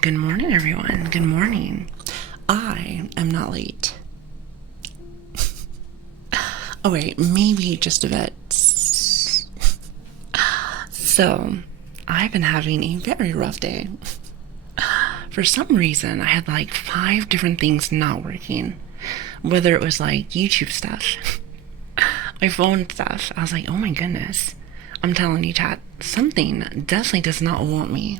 Good morning, everyone. Good morning. I am not late. Oh, wait, maybe just a bit. So, I've been having a very rough day. For some reason, I had like 5 different things not working. Whether it was like YouTube stuff, my phone stuff. I was like, oh my goodness. I'm telling you, chat, something definitely does not want me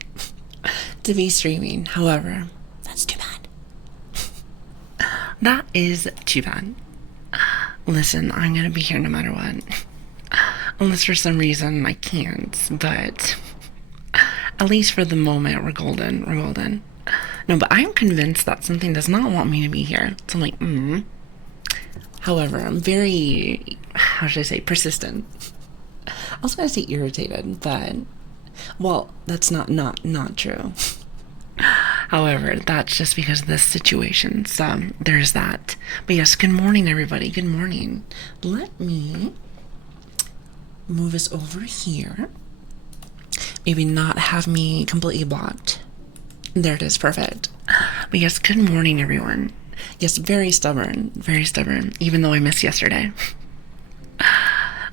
to be streaming. However, that's too bad. That is too bad. Listen, I'm gonna be here no matter what. Unless for some reason I can't, but at least for the moment, we're golden. We're golden. No, but I'm convinced that something does not want me to be here. So I'm like, However, I'm very, how should I say, persistent. I was gonna say irritated, but, well, that's not true. However, that's just because of this situation. So there's that. But yes, good morning, everybody. Good morning. Let me move us over here. Maybe not have me completely blocked. There it is. Perfect. But yes, good morning, everyone. Yes, very stubborn. Very stubborn. Even though I missed yesterday.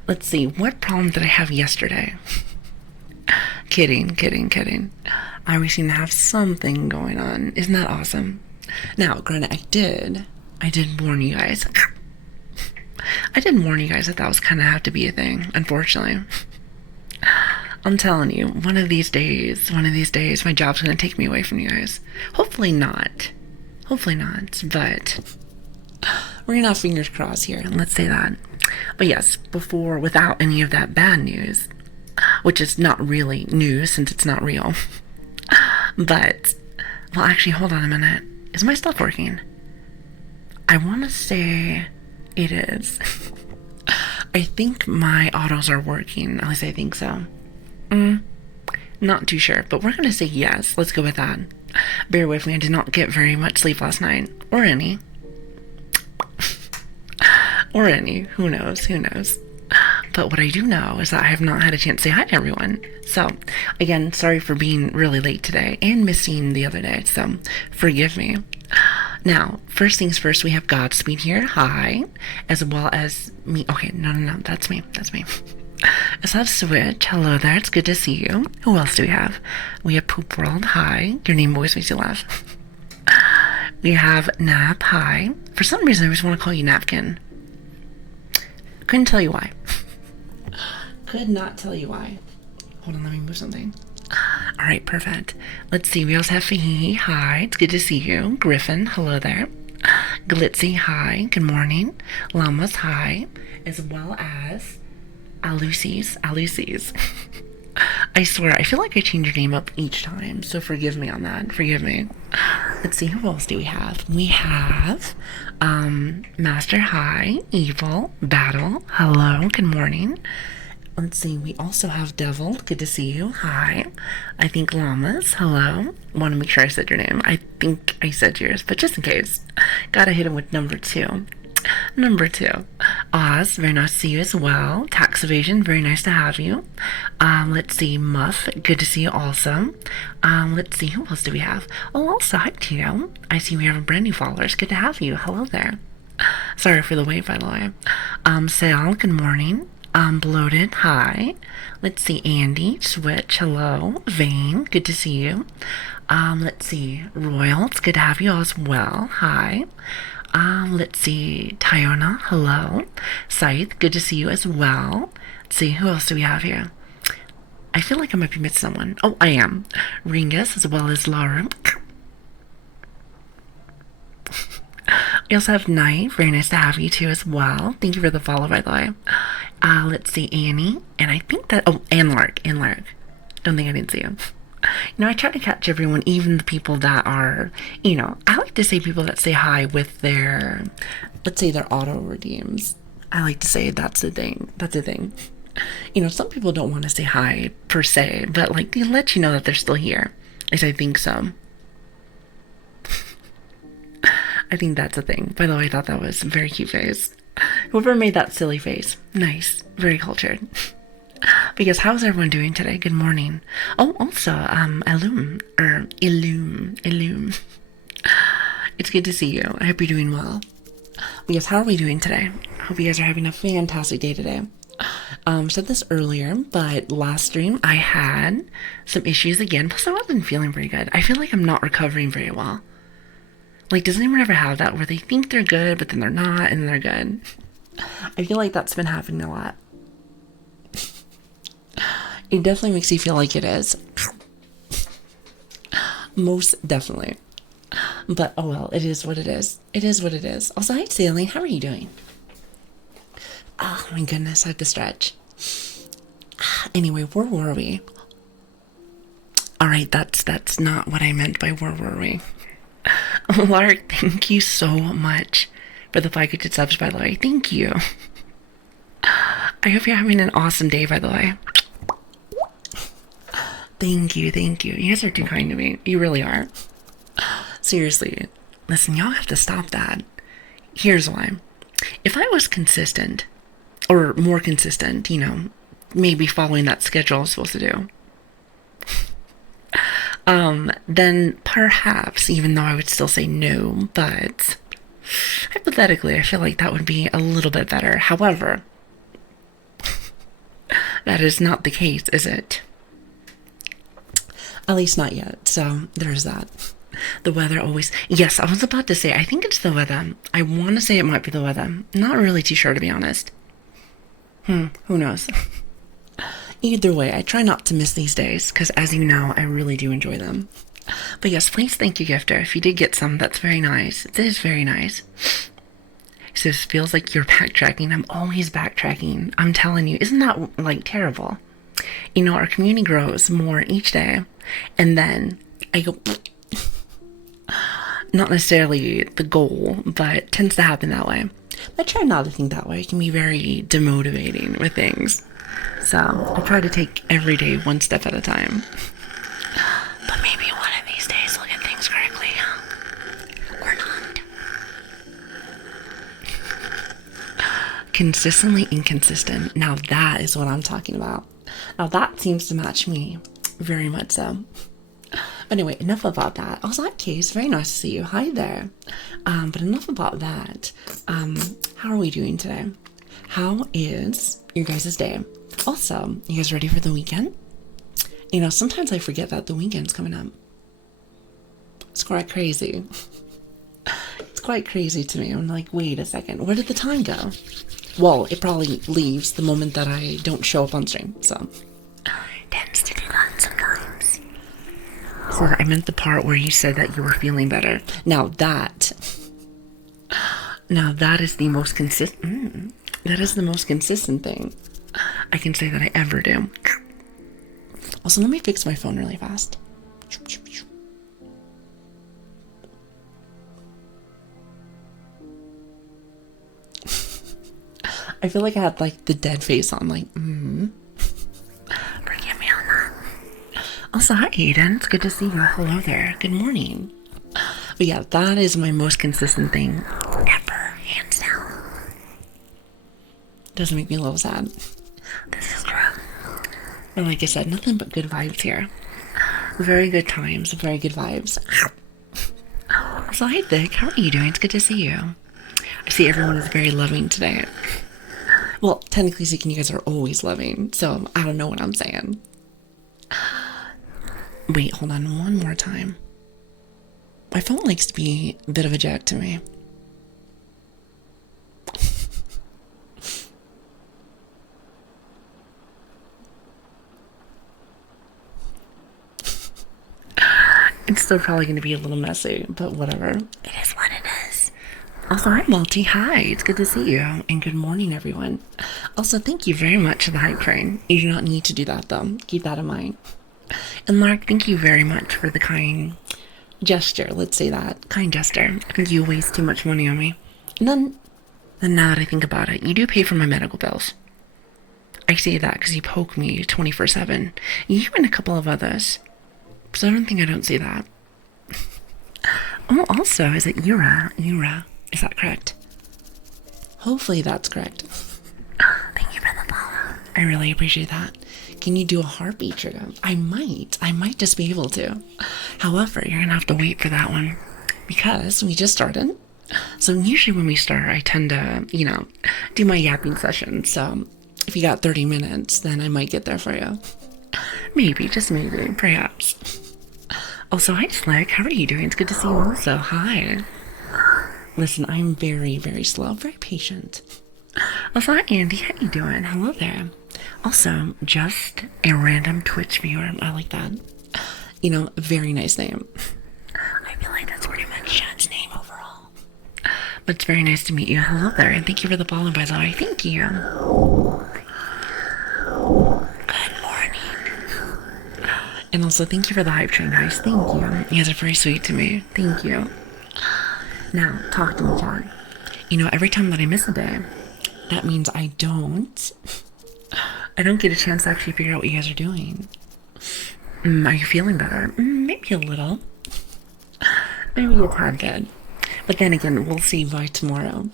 Let's see. What problem did I have yesterday? Kidding. I always seem to have something going on. Isn't that awesome? Now, granted, I did warn you guys. I did warn you guys that was kind of have to be a thing, unfortunately. I'm telling you, one of these days, my job's going to take me away from you guys. Hopefully not, but we're going to have fingers crossed here, let's say that. But yes, without any of that bad news, which is not really news since it's not real. But, well, actually, hold on a minute. Is my stuff working? I want to say it is. I think my autos are working. At least I think so. Not too sure, but we're going to say yes. Let's go with that. Bear with me. I did not get very much sleep last night. Or any. Who knows. But what I do know is that I have not had a chance to say hi to everyone. So, again, sorry for being really late today and missing the other day. So, forgive me. Now, first things first, we have Godspeed here. Hi. As well as me. Okay, no. That's me. Let's have Switch. Hello there. It's good to see you. Who else do we have? We have Poop World. Hi. Your name always makes you laugh. We have Nap. Hi. For some reason, I just want to call you Napkin. Couldn't tell you why. Could not tell you why. Hold on, let me move something. Alright, perfect. Let's see, we also have Fahihi. Hi, it's good to see you. Griffin, hello there. Glitzy, hi, good morning. Llamas, hi. As well as Alucies. I swear, I feel like I change your name up each time, so forgive me on that. Forgive me. Let's see, who else do we have? We have Master, hi. Evil, Battle, hello, good morning. Let's see, we also have Devil. Good to see you. Hi. I think Llamas. Hello. Want to make sure I said your name. I think I said yours, but just in case. Gotta hit him with number 2. Number 2. Oz, very nice to see you as well. Tax Evasion, very nice to have you. Let's see, Muff, good to see you also. Let's see, who else do we have? Oh, also, hi to you. I see we have a brand new followers. Good to have you. Hello there. Sorry for the wait, by the way. Sal, good morning. Bloated, hi. Let's see, Andy, Switch, hello. Vane, good to see you. Let's see, Royal, it's good to have you all as well. Hi. Let's see, Tyona, hello. Scythe, good to see you as well. Let's see, who else do we have here? I feel like I might be missing someone. Oh, I am. Ringus, as well as Laura. We also have Night. Very nice to have you too as well. Thank you for the follow, by the way. Let's see, Annie. And I think that, oh, and Lark. And Lark. Don't think I didn't see him. I try to catch everyone, even the people that are, I like to say people that say hi with their, let's say their auto redeems. I like to say that's the thing. That's the thing. Some people don't want to say hi per se, but like they let you know that they're still here. At least I think so. I think that's a thing. By the way, I thought that was a very cute face. Whoever made that silly face, nice, very cultured. Because how's everyone doing today? Good morning. Oh, also, Illume. It's good to see you. I hope you're doing well. Because how are we doing today? Hope you guys are having a fantastic day today. Said this earlier, but last stream I had some issues again. Plus, I wasn't feeling very good. I feel like I'm not recovering very well. Like, does anyone ever have that where they think they're good, but then they're not, and then they're good? I feel like that's been happening a lot. It definitely makes you feel like it is. Most definitely. But, oh well, it is what it is. It is what it is. Also, hi, Sailing. How are you doing? Oh, my goodness, I have to stretch. Anyway, where were we? Alright, that's not what I meant by where were we. Lark, thank you so much for the 5 gifted subs, by the way. Thank you. I hope you're having an awesome day, by the way. Thank you. You guys are too kind to me. You really are. Seriously. Listen, y'all have to stop that. Here's why. If I was consistent, or more consistent, maybe following that schedule I was supposed to do, then perhaps, even though I would still say no, but hypothetically, I feel like that would be a little bit better. However, that is not the case, is it? At least not yet. So there's that. The weather always... Yes, I was about to say, I think it's the weather. I want to say it might be the weather. Not really too sure, to be honest. Who knows? Either way, I try not to miss these days, because as you know, I really do enjoy them. But yes, please thank you, Gifter. If you did get some, that's very nice. It is very nice. So this feels like you're backtracking. I'm always backtracking. I'm telling you. Isn't that, like, terrible? Our community grows more each day, and then I go... Not necessarily the goal, but tends to happen that way. But I try not to think that way. It can be very demotivating with things. So I try to take every day one step at a time. But maybe one of these days we'll get things correctly. Or not. Consistently inconsistent. Now that is what I'm talking about. Now that seems to match me very much so. Anyway, enough about that. Also, hi, Case. Very nice to see you. Hi there. But enough about that. How are we doing today? How is your guys' day? Also, you guys ready for the weekend? Sometimes I forget that the weekend's coming up. It's quite crazy. It's quite crazy to me. I'm like, wait a second. Where did the time go? Well, it probably leaves the moment that I don't show up on stream, so. Tends to do that sometimes. Sorry, I meant the part where you said that you were feeling better. Now that is the most consistent. That is the most consistent thing I can say that I ever do. Also, let me fix my phone really fast. I feel like I had like the dead face on, like, Forgive me on that. Also, hi Aiden, it's good to see you. Hello there. Good morning. But yeah, that is my most consistent thing ever, hands down. Doesn't make me a little sad. This is true. And like I said, nothing but good vibes here. Very good times, very good vibes. So hi Dick, how are you doing? It's good to see you. I see everyone is very loving today. Well, technically speaking, you guys are always loving, so I don't know what I'm saying. Wait, hold on one more time. My phone likes to be a bit of a jack to me. It's still probably going to be a little messy, but whatever. It is what it is. Also, hi, Multi. Hi, it's good to see you. And good morning, everyone. Also, thank you very much for the hype train. You do not need to do that, though. Keep that in mind. And Mark, thank you very much for the kind gesture. Let's say that. Kind gesture. I think you waste too much money on me. And then now that I think about it, you do pay for my medical bills. I say that because you poke me 24/7. You and a couple of others. So I don't think I don't see that. Oh, also, is it Yura? Yura. Is that correct? Hopefully that's correct. Thank you for the follow. I really appreciate that. Can you do a heartbeat trigger? I might. I might just be able to. However, you're going to have to wait for that one because we just started. So usually when we start, I tend to, do my yapping session. So if you got 30 minutes, then I might get there for you. Maybe, just maybe, perhaps. Also, hi Slick, how are you doing? It's good to see you also. Hi. Listen, I'm very, very slow, very patient. Also, hi Andy, how you doing? Hello there. Also, just a random Twitch viewer. I like that. Very nice name. I feel like that's pretty much Chad's name overall. But it's very nice to meet you. Hello there, and thank you for the follow, by the way. Thank you. Good morning. And also, thank you for the hype train, guys. Thank you. You guys are very sweet to me. Thank you. Now, talk to me, Chad. Every time that I miss a day, that means I don't get a chance to actually figure out what you guys are doing. Are you feeling better? Maybe a little. Maybe a tad bit. But then again, we'll see by tomorrow.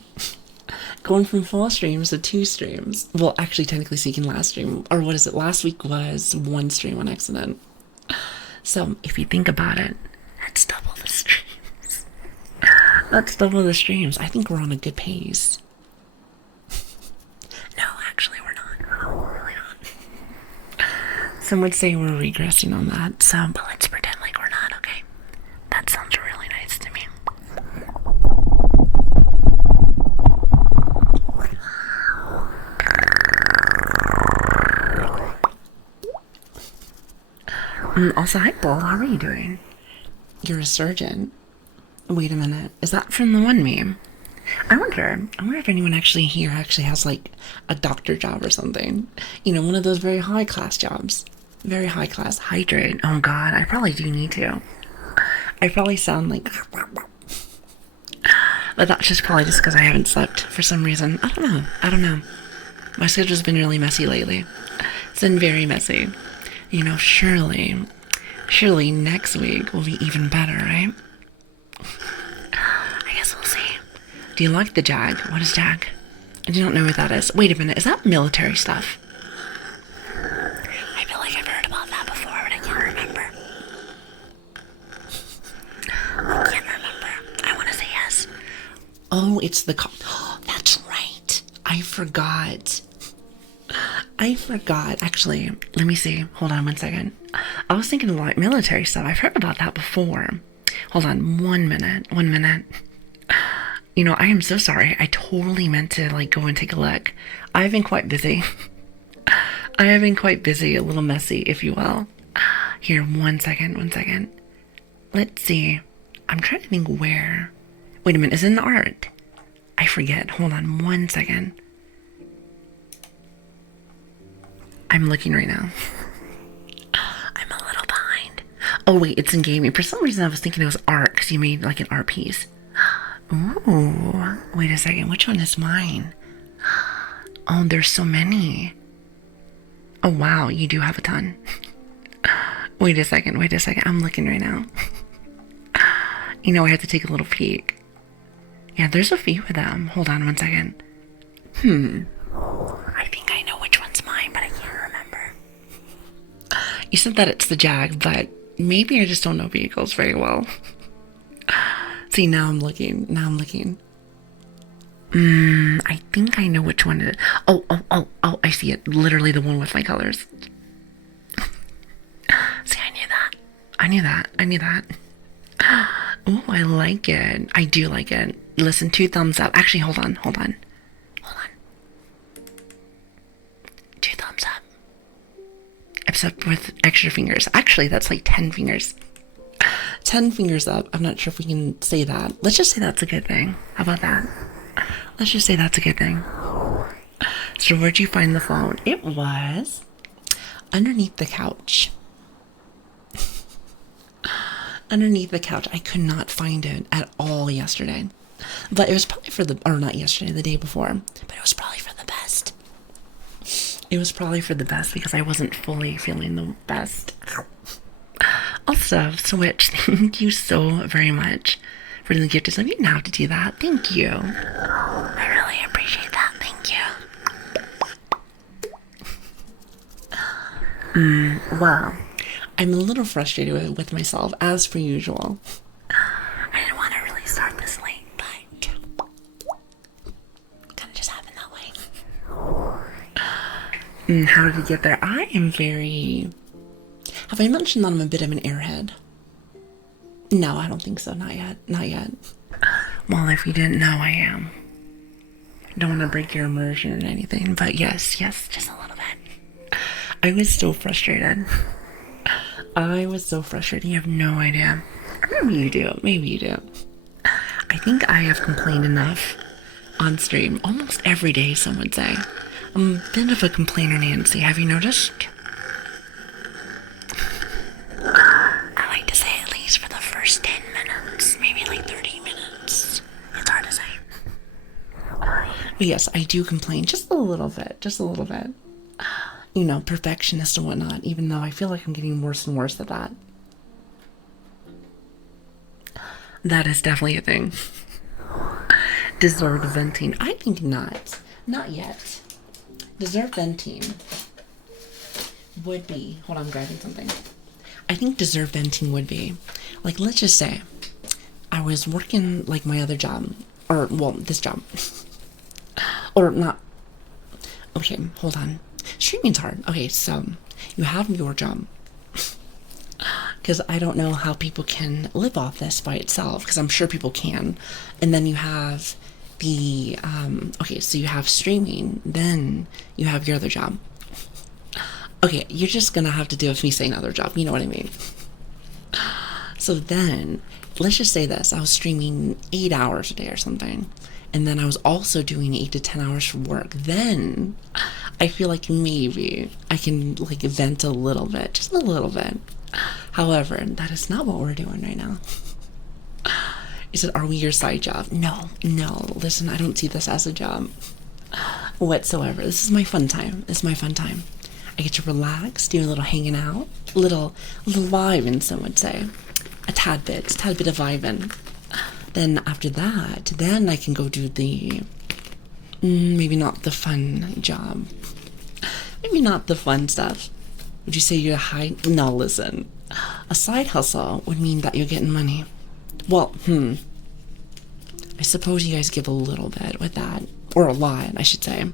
Going from 4 streams to 2 streams. Well, actually, technically speaking, last stream, or what is it? Last week was 1 stream on accident. So, if you think about it, that's double the streams. That's double the streams. I think we're on a good pace. No, actually, we're not. We're really not. Some would say we're regressing on that, but let's pretend like we're not, okay? That sounds really nice to me. Also, hi, Bull. How are you doing? You're a surgeon. Wait a minute. Is that from the one meme? I wonder if anyone actually here actually has like a doctor job or something. One of those very high class jobs. Very high class. Hydrate. Oh god, I probably do need to. I probably sound like... But that's just probably just because I haven't slept for some reason. I don't know. My schedule's been really messy lately. It's been very messy. Surely next week will be even better, right? I guess we'll see. Do you like the Jag? What is Jag? I do not know what that is. Wait a minute, is that military stuff? I feel like I've heard about that before, but I can't remember. I can't remember. I want to say yes. Oh, it's the Oh, that's right. I forgot. Actually, let me see. Hold on 1 second. I was thinking about military stuff. I've heard about that before. Hold on 1 minute. 1 minute. I am so sorry. I totally meant to go and take a look. I've been quite busy. A little messy, if you will. Here, 1 second, 1 second. Let's see. I'm trying to think where. Wait a minute, is it in the art? I forget. Hold on 1 second. I'm looking right now. I'm a little behind. Oh wait, it's in gaming. For some reason I was thinking it was art because you made like an art piece. Ooh, wait a second. Which one is mine? Oh, there's so many. Oh wow, you do have a ton. Wait a second. I'm looking right now. I have to take a little peek. Yeah, there's a few of them. Hold on 1 second. I think I know which one's mine, but I can't remember. You said that it's the Jag, but maybe I just don't know vehicles very well. See, now I'm looking. I think I know which one it is. Oh, I see it. Literally the one with my colors. See, I knew that. Oh, I like it. I do like it. Listen, 2 thumbs up. Actually, hold on. 2 thumbs up. Except with extra fingers. Actually, that's like 10 fingers. 10 fingers up. I'm not sure if we can say that. Let's just say that's a good thing. How about that? Let's just say that's a good thing. So where'd you find the phone? It was underneath the couch. Underneath the couch. I could not find it at all yesterday. But it was probably for the, or not yesterday, the day before. But it was probably for the best. It was probably for the best because I wasn't fully feeling the best. Also, Switch, thank you so very much for the gift. You didn't have to do that. Thank you. I really appreciate that. Thank you. Well, I'm a little frustrated with myself, as per usual. I didn't want to really start this late, but kind of just happened that way. How did you get there? I am very... Have I mentioned that I'm a bit of an airhead? No, I don't think so. Not yet. Not yet. Well, if you didn't know, I am. Don't want to break your immersion or anything, but yes, just a little bit. I was so frustrated. I was so frustrated. You have no idea. Or maybe you do. Maybe you do. I think I have complained enough on stream. Almost every day, some would say. I'm a bit of a complainer, Nancy. Have you noticed? I like to say at least for the first 10 minutes. Maybe like 30 minutes. It's hard to say. But yes, I do complain just a little bit. Just a little bit. You know, perfectionist and whatnot, even though I feel like I'm getting worse and worse at that. That is definitely a thing. Deserved venting. I think not. Not yet. Deserved venting would be... Hold on, I'm grabbing something. I think deserved venting would be... Like, let's just say I was working, like, my other job. Or, well, this job. Or not... Okay, hold on. Streaming's hard. Okay, so you have your job. Because I don't know how people can live off this by itself, because I'm sure people can. And then you have the, okay, so you have streaming, then you have your other job. Okay, you're just gonna have to deal with me saying other job, you know what I mean? So then, let's just say this, I was streaming 8 hours a day or something. And then I was also doing 8 to 10 hours for work. Then I feel like maybe I can like vent a little bit, just a little bit. However, that is not what we're doing right now. He said, are we your side job? No, listen, I don't see this as a job whatsoever. This is my fun time. This is my fun time. I get to relax, do a little hanging out, little vibing, some would say. A tad bit of vibing. Then after that, then I can go do the, maybe not the fun job. Maybe not the fun stuff. Would you say you're high? No, listen. A side hustle would mean that you're getting money. Well, I suppose you guys give a little bit with that. Or a lot, I should say.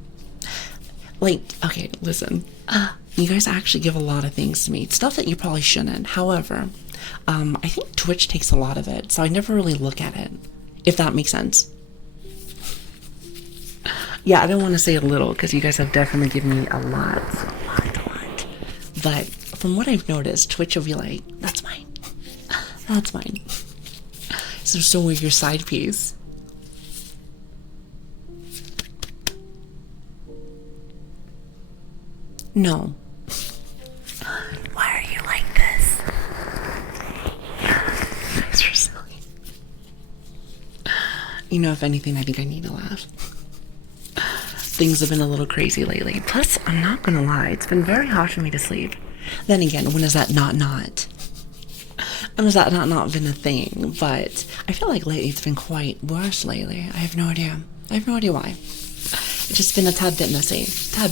Like, okay, listen. You guys actually give a lot of things to me. Stuff that you probably shouldn't. However, I think Twitch takes a lot of it, so I never really look at it, if that makes sense. Yeah, I don't want to say a little, because you guys have definitely given me a lot. But from what I've noticed, Twitch will be like, that's mine. That's mine. So with your side piece. No. Why are you like this? Thanks for silly. You know, if anything, I think I need to laugh. Things have been a little crazy lately. Plus, I'm not gonna lie, it's been very hard for me to sleep. Then again, when is that not? When has that not been a thing? But I feel like lately it's been quite worse lately. I have no idea. I have no idea why. It's just been a tad bit messy. It said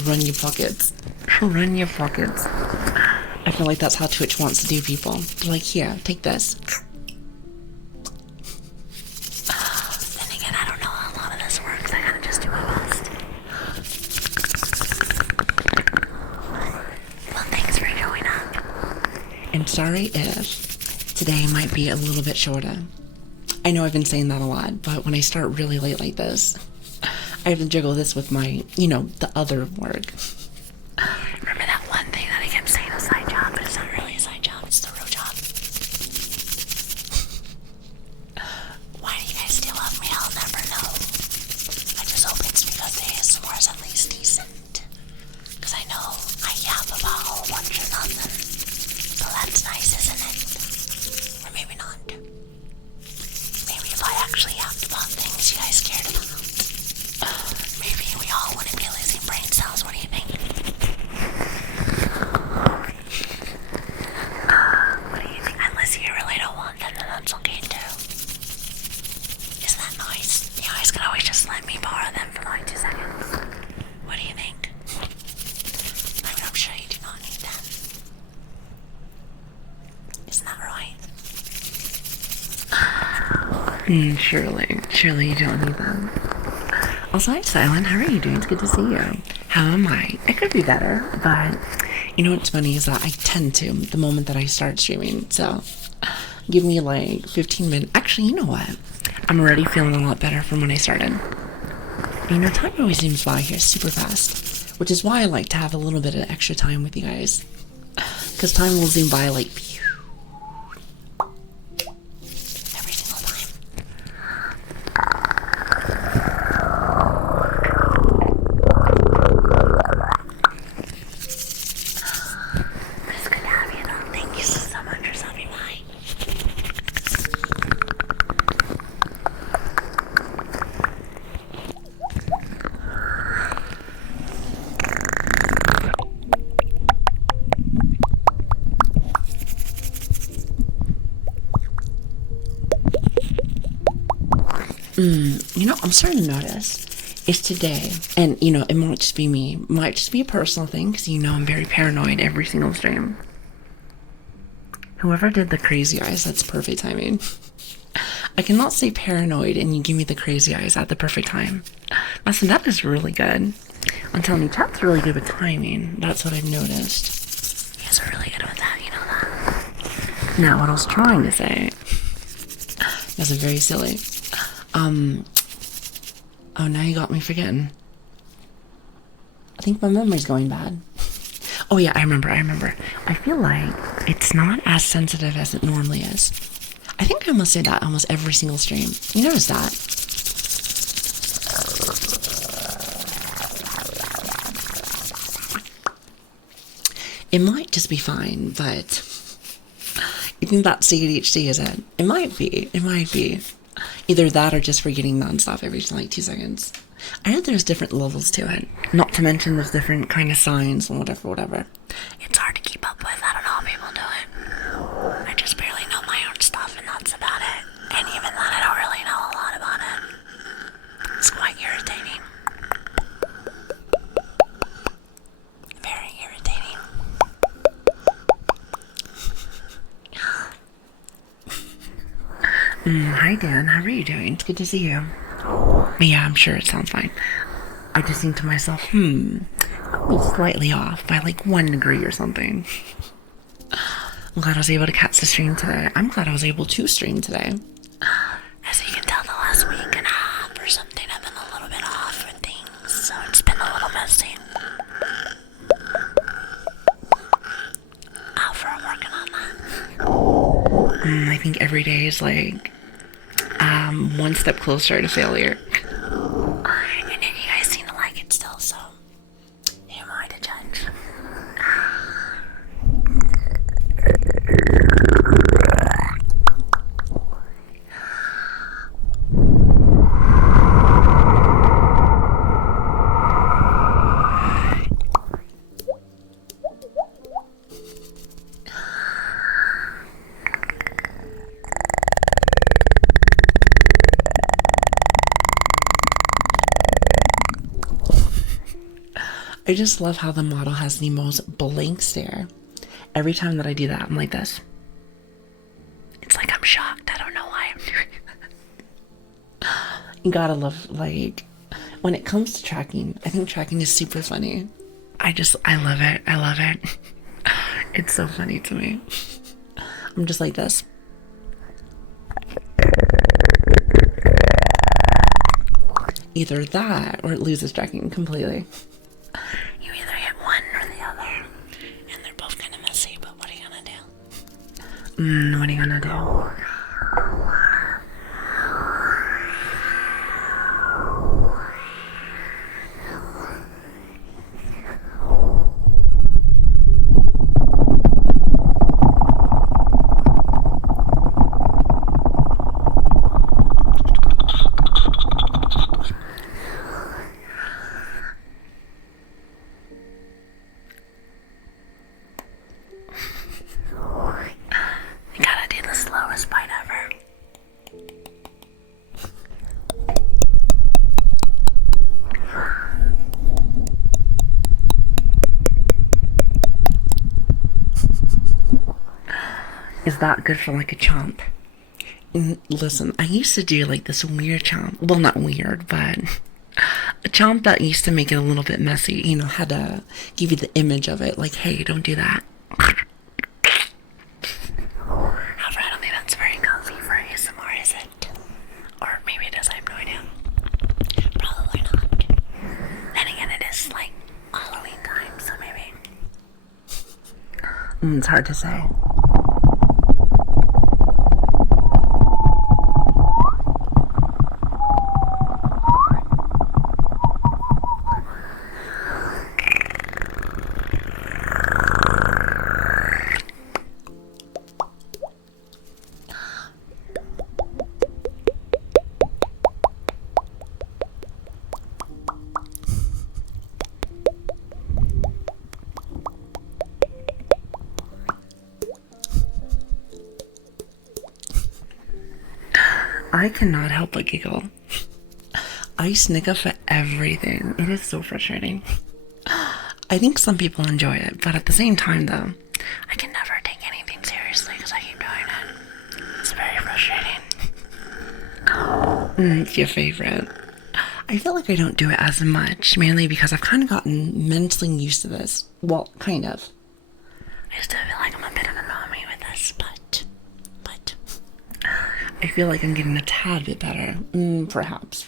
run your pockets. Run your pockets. I feel like that's how Twitch wants to do people. They're like, here, take this. Then again, I don't know how a lot of this works. I gotta just do my best. Well, thanks for showing up. And sorry if today might be a little bit shorter. I know I've been saying that a lot, but when I start really late like this, I have to juggle this with my, you know, the other work. Remember that one thing that I kept saying, a side job, but it's not really a side job, it's the real job. was you guys scared about? Maybe we all wouldn't be losing brain cells. What do you think? What do you think? Unless you really don't want them, then that's okay too. Isn't that nice? You guys can always just let me borrow them for like 2 seconds. What do you think? I'm sure you do not need them. Isn't that right? Surely you don't need them. Also, hi Silent, how are you doing? It's good to see you. How am I? It could be better, but you know what's funny is that I tend to the moment that I start streaming. So give me like 15 minutes. Actually, you know what? I'm already feeling a lot better from when I started. You know, time always zooms by here super fast, which is why I like to have a little bit of extra time with you guys. Because time will zoom by like every single time. It's good to have you though. Thank you so much for stopping by. You know, I'm starting to notice is today, and you know, it might just be me, might just be a personal thing, because you know I'm very paranoid every single stream. Whoever did the crazy eyes, that's perfect timing. I cannot say paranoid and you give me the crazy eyes at the perfect time. Listen, that is really good. I'm telling you, chat's really good with timing. That's what I've noticed. You guys are really good with that, you know that. Now, what I was trying to say, that's very silly. Oh, now you got me forgetting. I think my memory's going bad. Oh yeah, I remember. I feel like it's not as sensitive as it normally is. I think I must say that almost every single stream. You notice that? It might just be fine, but you think that's ADHD, is it? It might be. Either that or just forgetting nonstop every like 2 seconds. I know there's different levels to it. Not to mention there's different kind of signs and whatever. It's hard to keep up with. I don't know how people do it. I just barely know my own stuff and that's about it. And even then I don't really know a lot about it. It's quite irritating. Very irritating. Hi Dan, how are you doing? It's good to see you. Yeah, I'm sure it sounds fine. I just think to myself, I'll be slightly off by like 1 degree or something. I'm glad I was able to catch the stream today. I'm glad I was able to stream today. As you can tell, the last week and a half or something, I've been a little bit off with things, so it's been a little messy. However, I'm working on that. I think every day is like one step closer to failure. And you guys seem to like it still, so who am I to judge? I just love how the model has the most blank stare. Every time that I do that, I'm like this. It's like I'm shocked. I don't know why I'm doing that. You gotta love, like, when it comes to tracking, I think tracking is super funny. I love it. It's so funny to me. I'm just like this. Either that or it loses tracking completely. You either hit one or the other. And they're both kind of messy, but what are you gonna do? What are you gonna do? is that good for like a chomp? Listen, I used to do like this weird chomp. Well, not weird, but a chomp that used to make it a little bit messy. You know, had to give you the image of it. Like, hey, don't do that. However, I don't think that's very cozy for ASMR, is it? Or maybe it is, I have no idea. Probably not. Then again, it is like Halloween time, so maybe. It's hard to say. I cannot help but giggle. I snicker for everything. It is so frustrating. I think some people enjoy it, but at the same time, though, I can never take anything seriously because I keep doing it. It's very frustrating. It's your favorite. I feel like I don't do it as much, mainly because I've kind of gotten mentally used to this. Well, kind of. I still feel like I'm a bit of a mommy with this, but I feel like I'm getting a tad bit better. Perhaps.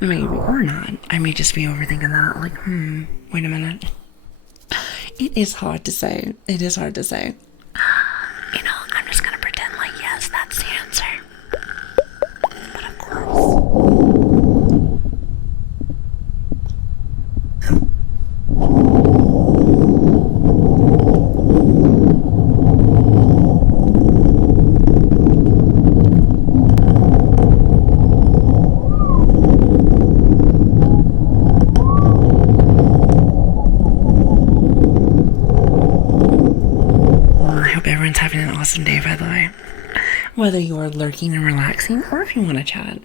Maybe, or not. I may just be overthinking that. Like, wait a minute. It is hard to say. You know, I'm just gonna pretend like, yes, that's the answer. But of course. Having an awesome day, by the way. Whether you're lurking and relaxing or if you want to chat,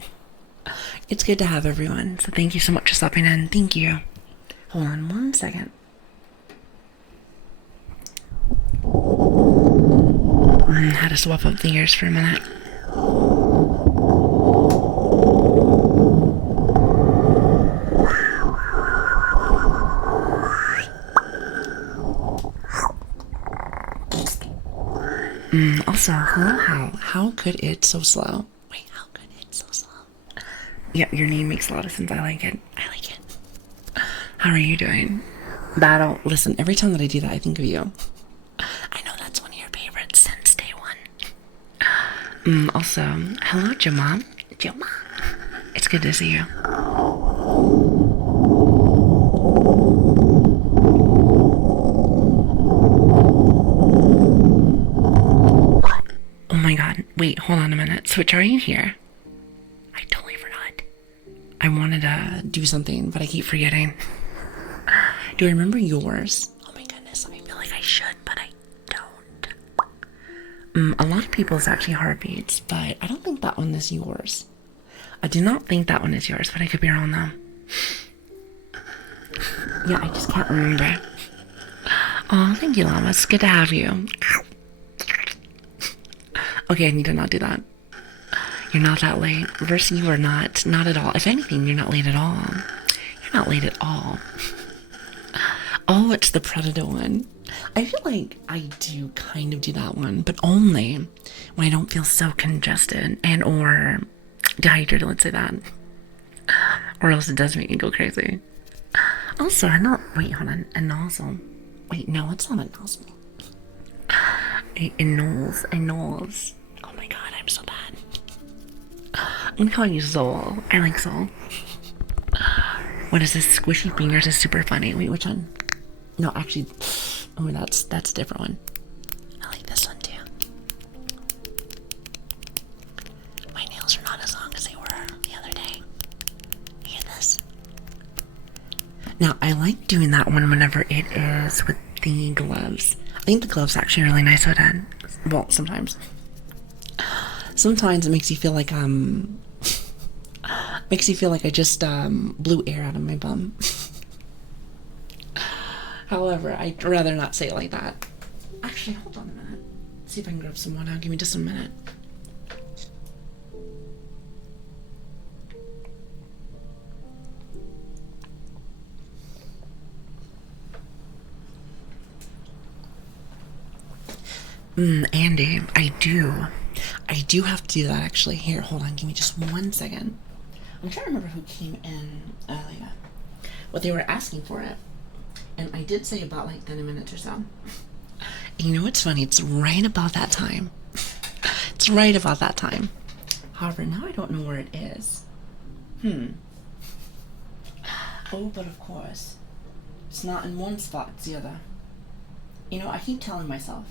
it's good to have everyone. So thank you so much for stopping in. Thank you. Hold on one second. I had to swap up the ears for a minute. Also, hello, how could it so slow? Wait, how could it so slow? Yeah, your name makes a lot of sense. I like it. How are you doing? Battle. Listen, every time that I do that, I think of you. I know that's one of your favorites since day one. Also, hello, Jama. It's good to see you. Oh my god, wait, hold on a minute. Switch, are you here? I totally forgot. I wanted to do something, but I keep forgetting. Do I remember yours? Oh my goodness, I feel like I should, but I don't. A lot of people's actually heartbeats, but I don't think that one is yours. I do not think that one is yours, but I could be wrong though. Yeah, I just can't remember. Oh, thank you, Llama. It's good to have you. Okay, I need to not do that. You're not that late. Versus you are not at all. If anything, you're not late at all. You're not late at all. Oh, it's the Predator one. I feel like I do kind of do that one, but only when I don't feel so congested and or dehydrated, let's say that. Or else it does make me go crazy. Also, wait, hold on. A nozzle. Wait, no, it's not a nozzle. A nose. Oh my god, I'm so bad. I'm gonna call you Zol. I like Zol. What is this? Squishy fingers is super funny. Wait, which one? No, actually, oh, that's a different one. I like this one too. My nails are not as long as they were the other day. Look at this. Now, I like doing that one whenever it is with the gloves. I think the gloves are actually really nice with it. Well, sometimes. Sometimes it makes you feel like I just blew air out of my bum. However, I'd rather not say it like that. Actually, hold on a minute. See if I can grab some water. Give me just a minute. Andy, I do have to do that actually. Here, hold on, give me just 1 second. I'm trying to remember who came in earlier. What they were asking for it. And I did say about like 30 minutes or so. You know what's funny? It's right about that time. It's right about that time. However, now I don't know where it is. Oh, but of course. It's not in one spot, it's the other. You know, I keep telling myself,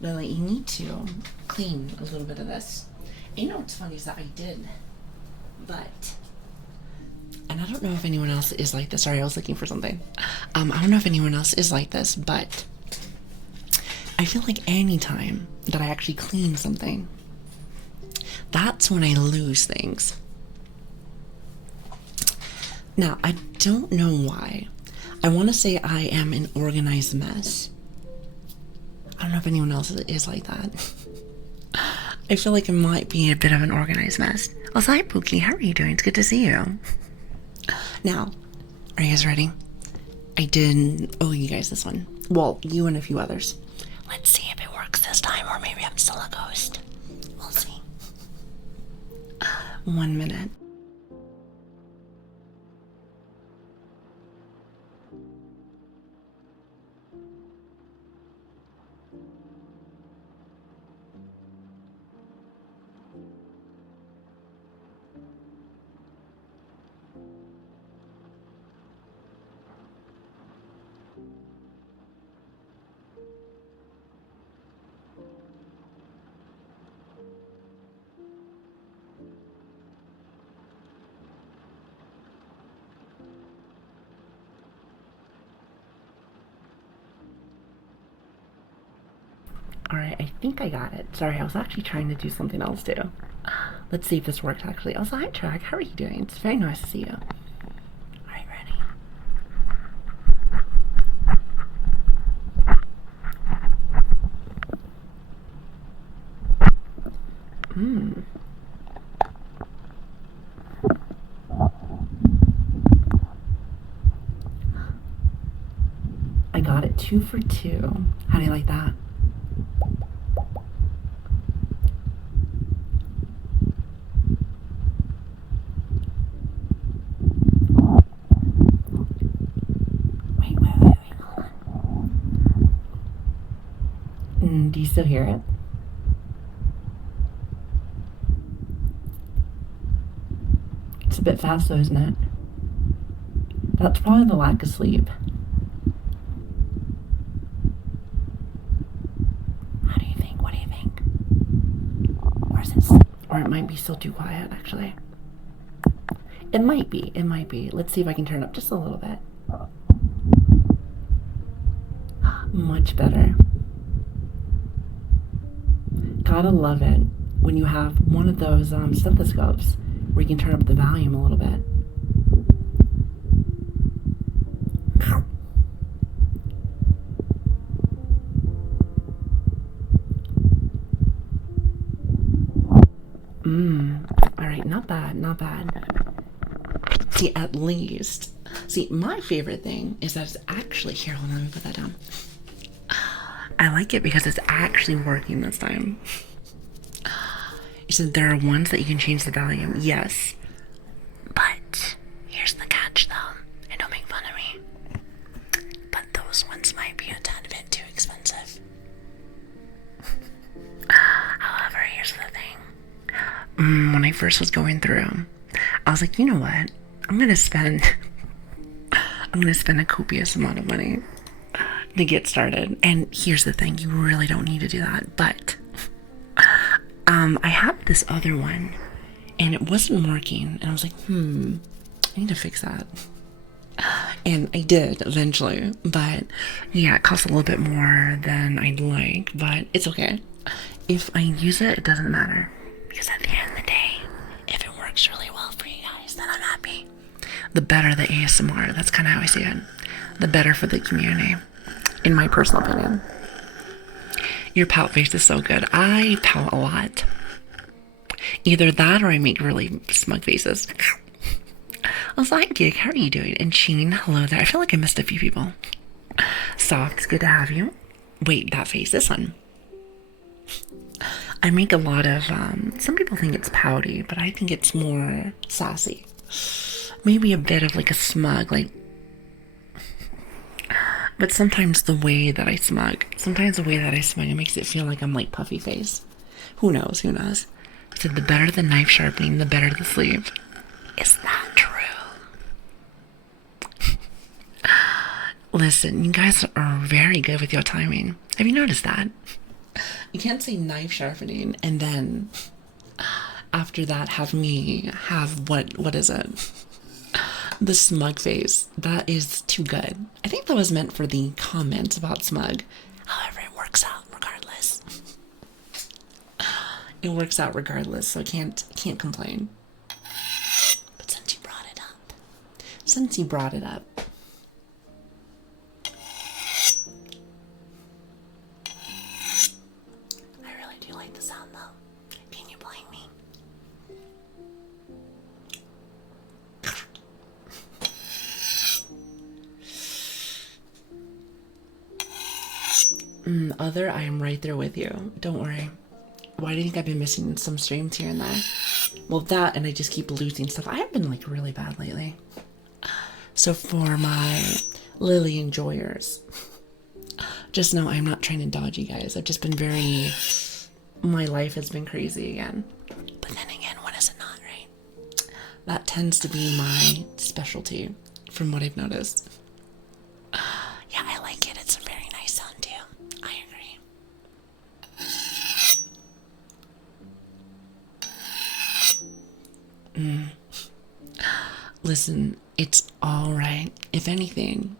Lily, you need to clean a little bit of this. You know what's funny is that I did. But, and I don't know if anyone else is like this. Sorry, I was looking for something. I don't know if anyone else is like this, but I feel like any time that I actually clean something, that's when I lose things. Now, I don't know why. I want to say I am an organized mess. I don't know if anyone else is like that. I feel like it might be a bit of an organized mess. Also, hi Pookie, how are you doing? It's good to see you. Now, are you guys ready? I did owe you guys this one. Well, you and a few others. Let's see if it works this time, or maybe I'm still a ghost. We'll see. 1 minute. Alright, I think I got it. Sorry, I was actually trying to do something else too. Let's see if this worked actually. Also, hi Track, how are you doing? It's very nice to see you. Alright, ready? I got it 2 for 2. How do you like that? Wait, hold on. Do you still hear it? It's a bit fast though, isn't it? That's probably the lack of sleep. Or it might be still too quiet, actually. It might be. Let's see if I can turn up just a little bit. Much better. Gotta love it when you have one of those stethoscopes where you can turn up the volume a little bit. Alright, not bad. See, at least. See, my favorite thing is that it's actually, here, hold on, let me put that down. I like it because it's actually working this time. You said there are ones that you can change the volume. Yes. But, here's the catch though, and don't make fun of me. But those ones might be a tad bit too expensive. However, here's the thing. When I first was going through, I was like, you know what? I'm gonna spend a copious amount of money to get started. And here's the thing, you really don't need to do that. But I have this other one and it wasn't working, and I was like, I need to fix that. And I did eventually, but yeah, it costs a little bit more than I'd like, but it's okay. If I use it, it doesn't matter. Because at the end of the day, if it works really well for you guys, then I'm happy. The better the ASMR, that's kind of how I see it. The better for the community, in my personal opinion. Your pout face is so good. I pout a lot. Either that or I make really smug faces. I was like, Gig, how are you doing? And Sheen, hello there. I feel like I missed a few people. Soft, it's good to have you. Wait, that face, this one. I make a lot of, some people think it's pouty, but I think it's more sassy. Maybe a bit of like a smug, like, but sometimes the way that I smug, it makes it feel like I'm like puffy face. Who knows, who knows? I said the better the knife sharpening, the better the sleeve. Is that true? Listen, you guys are very good with your timing. Have you noticed that? You can't say knife sharpening and then after that have me have what is it? The smug face. That is too good. I think that was meant for the comments about smug. However, it works out regardless. It works out regardless, so I can't complain. But since you brought it up, I really do like the sound though. Can you blame me? I am right there with you. Don't worry. Why do you think I've been missing some streams here and there? Well, that and I just keep losing stuff. I have been like really bad lately. So for my Lili enjoyers, just know I'm not trying to dodge you guys. I've just been my life has been crazy again. But then again, when is it not, right? That tends to be my specialty from what I've noticed. Yeah, I like it. It's a very nice sound too. I agree. Listen, it's all right. If anything,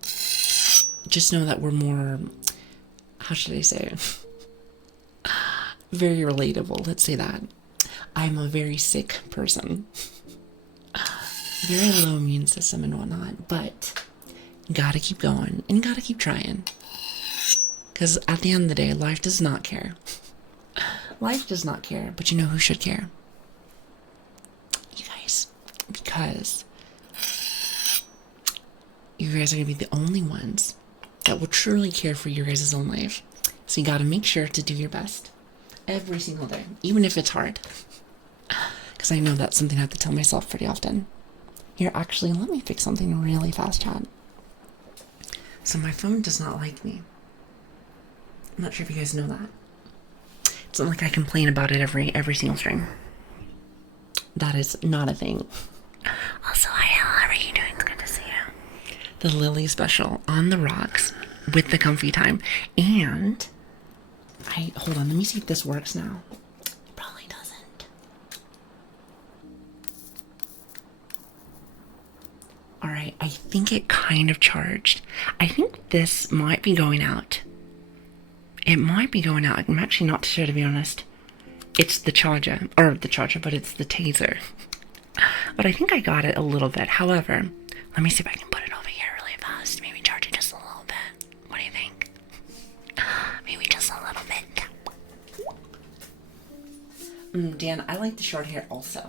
just know that we're more, how should I say, very relatable. Let's say that. I'm a very sick person. Very low immune system and whatnot, but gotta keep going and gotta keep trying. Because at the end of the day, life does not care. Life does not care, but you know who should care? You guys. Because you guys are going to be the only ones that will truly care for your guys' own life. So you got to make sure to do your best every single day, even if it's hard. Because I know that's something I have to tell myself pretty often. Here, actually, let me fix something really fast, chat. So my phone does not like me. I'm not sure if you guys know that. It's not like I complain about it every single stream. That is not a thing. Also, hi, how are you doing? It's good to see you. The Lili special on the rocks with the comfy time. And hold on, let me see if this works now. It probably doesn't. Alright, I think it kind of charged. I think this might be going out. It might be going out. I'm actually not sure, to be honest. It's the charger, but it's the taser. But I think I got it a little bit. However, let me see if I can put it over here really fast. Maybe charge it just a little bit. What do you think? Maybe just a little bit. Dan, I like the short hair also.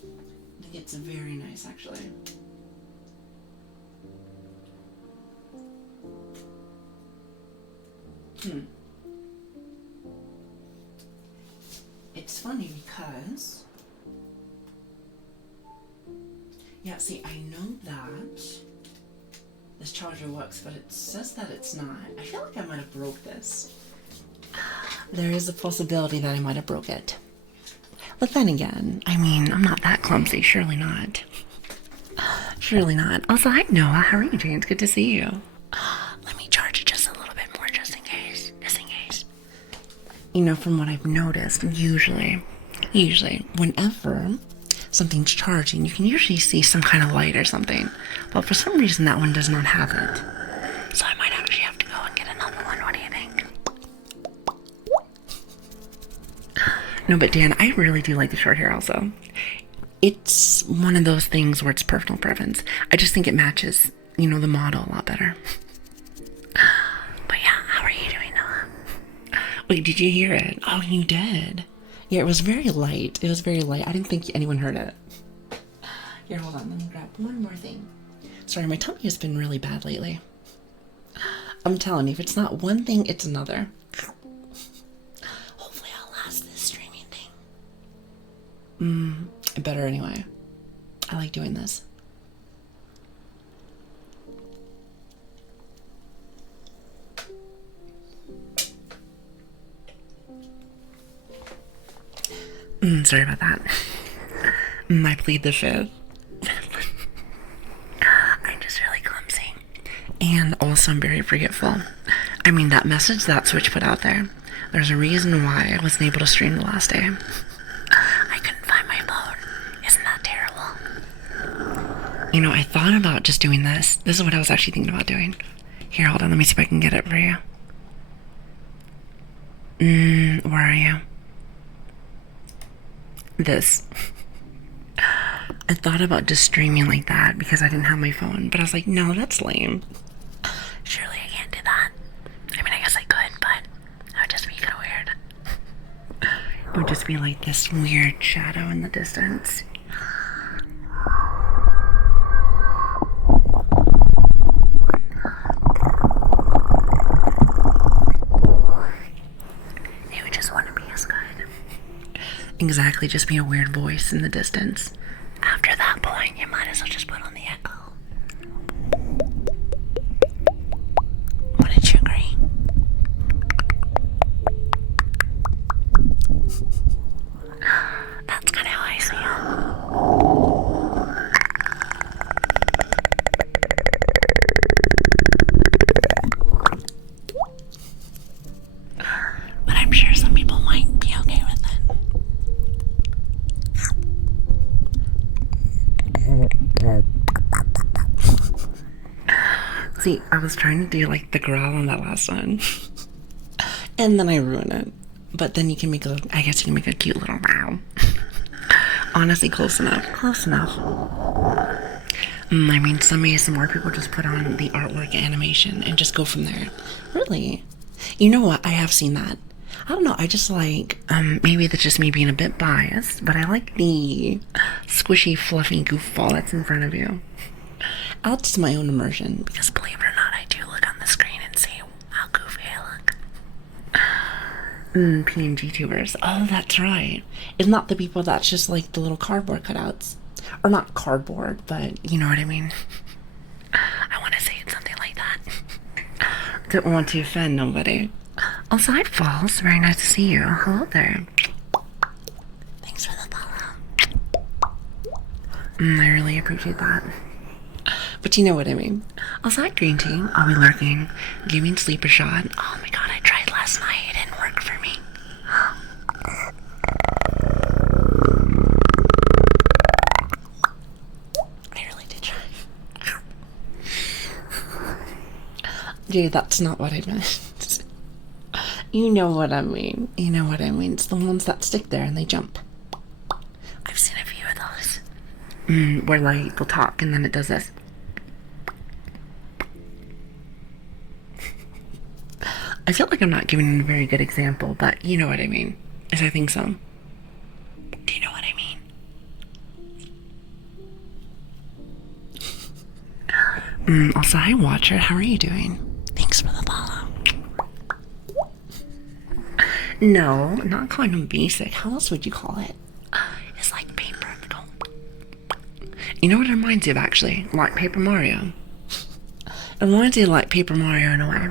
I think it's very nice, actually. It's funny because, yeah, see, I know that this charger works, but it says that it's not. I feel like I might have broke this. There is a possibility that I might have broke it. But then again, I mean, I'm not that clumsy. Surely not. Surely not. Also, hi, Noah. How are you doing? It's good to see you. Let me charge it just a little bit more, just in case. Just in case. You know, from what I've noticed, usually, whenever something's charging, you can usually see some kind of light or something. But for some reason, that one does not have it. So I might actually have to go and get another one. What do you think? No, but Dan, I really do like the short hair also. It's one of those things where it's personal preference. I just think it matches, you know, the model a lot better. Wait, did you hear it? Oh, you did. Yeah, it was very light. It was very light. I didn't think anyone heard it. Here, hold on. Let me grab one more thing. Sorry, my tummy has been really bad lately. I'm telling you, if it's not one thing, it's another. Hopefully I'll last this streaming thing. I better anyway. I like doing this. Sorry about that. I plead the fifth. I'm just really clumsy. And also I'm very forgetful. I mean, that message that Switch put out there, there's a reason why I wasn't able to stream the last day. I couldn't find my phone. Isn't that terrible? You know, I thought about just doing this. This is what I was actually thinking about doing. Here, hold on. Let me see if I can get it for you. Where are you? This. I thought about just streaming like that because I didn't have my phone, but I was like, no, that's lame. Surely I can't do that. I mean, I guess I could, but that would just be kind of weird. It would just be like this weird shadow in the distance. It would just want to be as good. Exactly, just be a weird voice in the distance. After that point, you might as well just put on the echo. Wouldn't you agree? That's kind of how I see it. But I'm sure some people might be okay with it. See, I was trying to do like the growl on that last one. And then I ruined it. But then you can make I guess you can make a cute little wow. Honestly, close enough. Close enough. I mean, some ASMR people just put on the artwork animation and just go from there. Really? You know what? I have seen that. I don't know. I just like, maybe that's just me being a bit biased, but I like the squishy, fluffy goofball that's in front of you. Adds to my own immersion, because believe it or not, I do look on the screen and see how goofy I look. PNG tubers. Oh, that's right. It's not the people that's just like the little cardboard cutouts. Or not cardboard, but you know what I mean. I want to say it's something like that. Don't want to offend nobody. Also, hi, Falls. Very nice to see you. Hello there. Thanks for the follow. I really appreciate that. But you know what I mean. Also, hi, Green Tea. I'll be lurking. Giving sleep a shot. Oh my god, I tried last night. It didn't work for me. I really did try. Dude, that's not what I meant. You know what I mean. You know what I mean. It's the ones that stick there and they jump. I've seen a few of those. Where like they'll talk and then it does this. I feel like I'm not giving a very good example, but you know what I mean. Yes, I think so. Do you know what I mean? Also, hi, Watcher. How are you doing? Thanks for the follow. No, I'm not calling them basic. How else would you call it? It's like paper. You know what it reminds you of, actually? Like Paper Mario. It reminds you of like Paper Mario in a way.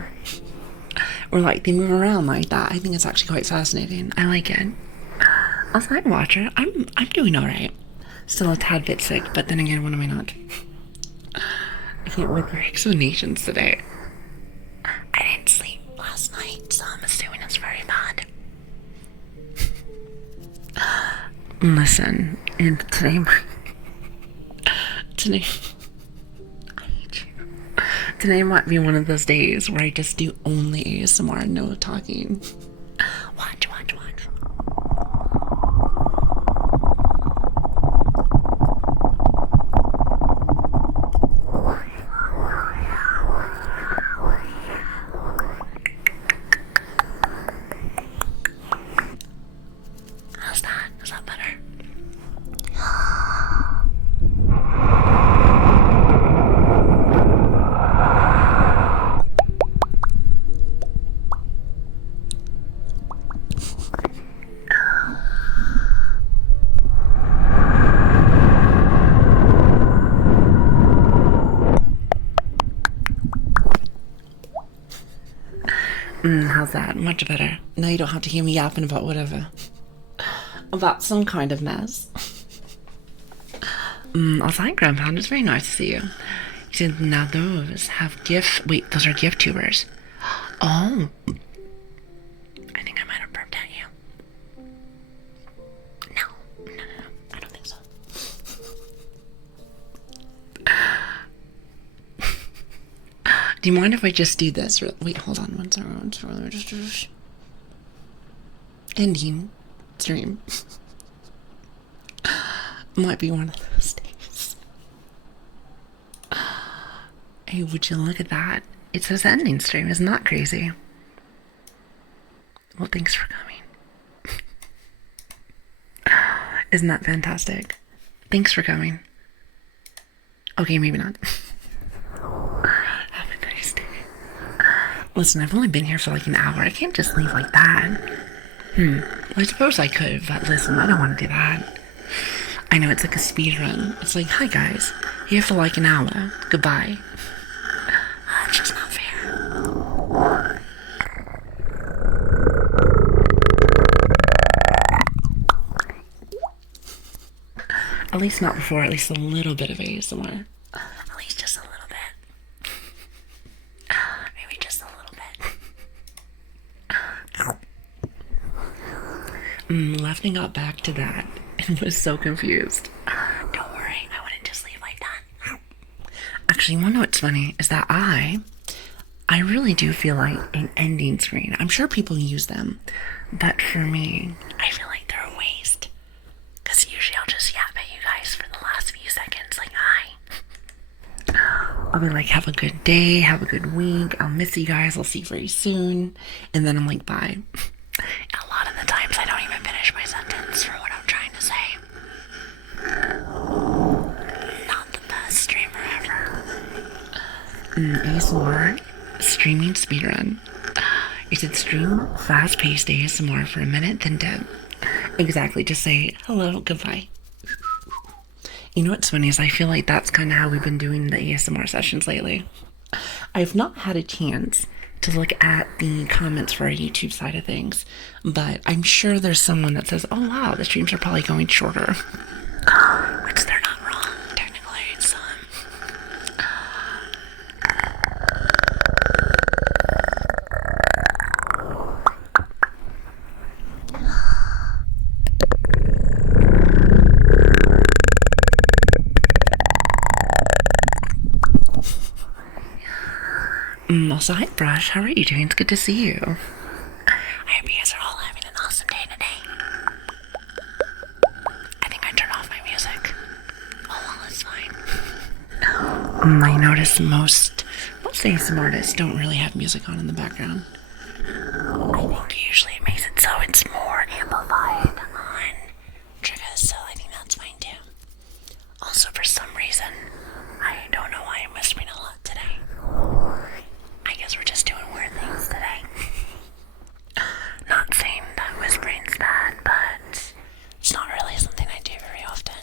Or like they move around like that. I think it's actually quite fascinating. I like it. Also, hi, Watcher. I'm doing alright. Still a tad bit sick, but then again, when am I not? I can't wait for explanations today. I didn't sleep last night, so I'm assuming it's very bad. Listen, and today, I hate you. Today might be one of those days where I just do only ASMR, no talking. Watch. How's that? Much better. Now you don't have to hear me yapping about whatever. About some kind of mess. Also, hi, Grandpa. It's very nice to see you. He said, now those have gift... Wait, those are gift tubers. Oh. I think I might have burped at you. No. I don't think so. Do you mind if I just do this? Wait, hold on one second. Just ending stream. Might be one of those days. Hey, would you look at that? It says ending stream. Isn't that crazy? Well, thanks for coming. Isn't that fantastic? Thanks for coming. Okay, maybe not. Have a nice day. Listen, I've only been here for like an hour. I can't just leave like that. I suppose I could, but listen, I don't want to do that. I know, it's like a speed run. It's like, hi guys, here for like an hour. Goodbye. That's just not fair. At least not before at least a little bit of ASMR. At least just a little bit. Maybe just a little bit. Laughing got back to that and was so confused. Don't worry, I wouldn't just leave like that. Actually, you wanna know what's funny? Is that I really do feel like an ending screen. I'm sure people use them, but for me, I feel like they're a waste. Because usually I'll just yap at you guys for the last few seconds, like, hi. I'll be like, have a good day, have a good week, I'll miss you guys, I'll see you very soon. And then I'm like, bye. A lot of the times I don't even finish my sentence for what I'm trying to say. Not the best streamer ever. ASMR streaming speedrun. It said stream fast-paced ASMR for a minute, then dead. Exactly, just say hello, goodbye. You know what's funny is I feel like that's kind of how we've been doing the ASMR sessions lately. I've not had a chance to look at the comments for our YouTube side of things, but I'm sure there's someone that says, oh wow, the streams are probably going shorter. Which they're not wrong, technically. It's also, hi Brush, how are you doing? It's good to see you. I hope you guys are all having an awesome day today. I think I turned off my music. Oh well, it's fine. I notice most ASMR artists don't really have music on in the background. I think usually it makes it so it's more amplified on triggers, so I think that's fine too. Also, for some reason, I don't know why I'm whispering a lot today. I guess we're just doing weird things today. Not saying that whispering's bad, but it's not really something I do very often.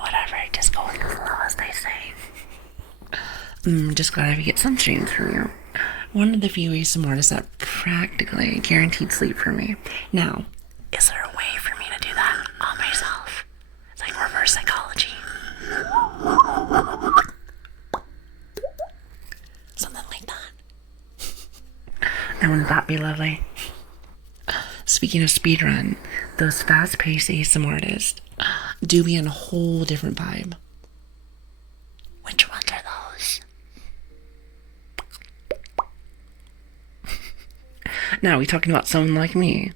Whatever, just go with the flow, as they say. Just glad I could get some streams from you. One of the few ASMR artists that practically guaranteed sleep for me. Now, is there a way for me to do that on myself? It's like reverse psychology. Something like that. And wouldn't that be lovely? Speaking of speedrun, those fast-paced ASMR artists do be in a whole different vibe. Which ones are those? Now, are we talking about someone like me?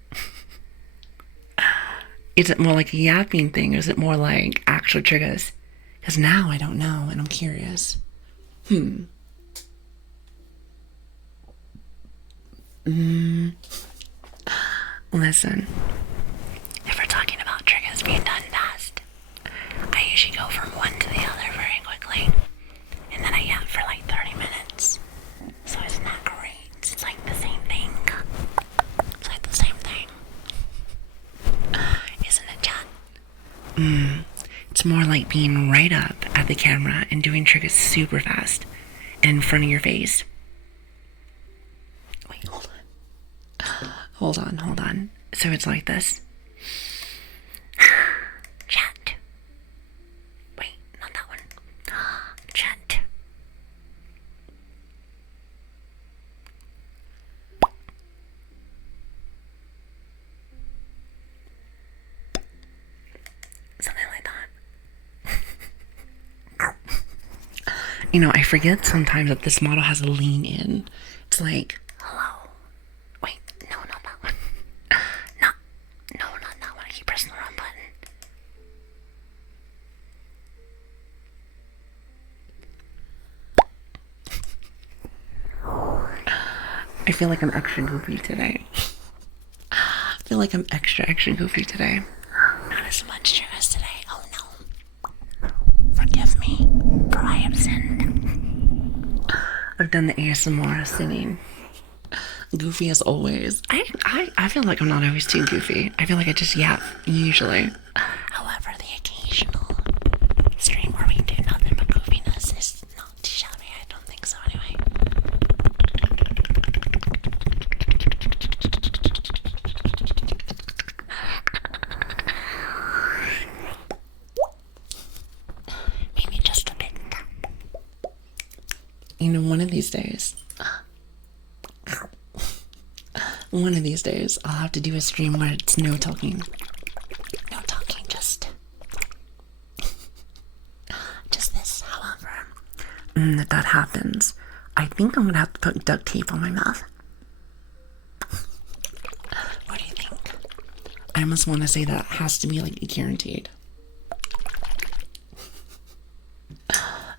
Is it more like a yapping thing, or is it more like actual triggers? Because now I don't know, and I'm curious. Listen, if we're talking about triggers being done fast, I usually go from one to the other very quickly, and then I yap for like 30 minutes. So isn't that great? It's like the same thing. It's like the same thing. Isn't it, John? It's more like being right up at the camera and doing triggers super fast and in front of your face. Hold on, hold on. So it's like this. Chat. Wait, not that one. Chat. Something like that. You know, I forget sometimes that this model has a lean in. It's like, hello. Wait, no, not that one. No, not that one. I keep pressing the wrong button. I feel like I'm extra goofy today. I feel like I'm extra goofy today. Not as much stress today. Oh no. Forgive me, for I have sinned. I've done the ASMR singing. Goofy as always. I feel like I'm not always too goofy. I feel like I just yap, usually. However, the occasional stream where we do nothing but goofiness is not too shabby. I don't think so anyway. Maybe just a bit. You know, one of these days, I'll have to do a stream where it's no talking. No talking, just this. However, if that happens, I think I'm gonna have to put duct tape on my mouth. What do you think? I almost want to say that has to be like guaranteed.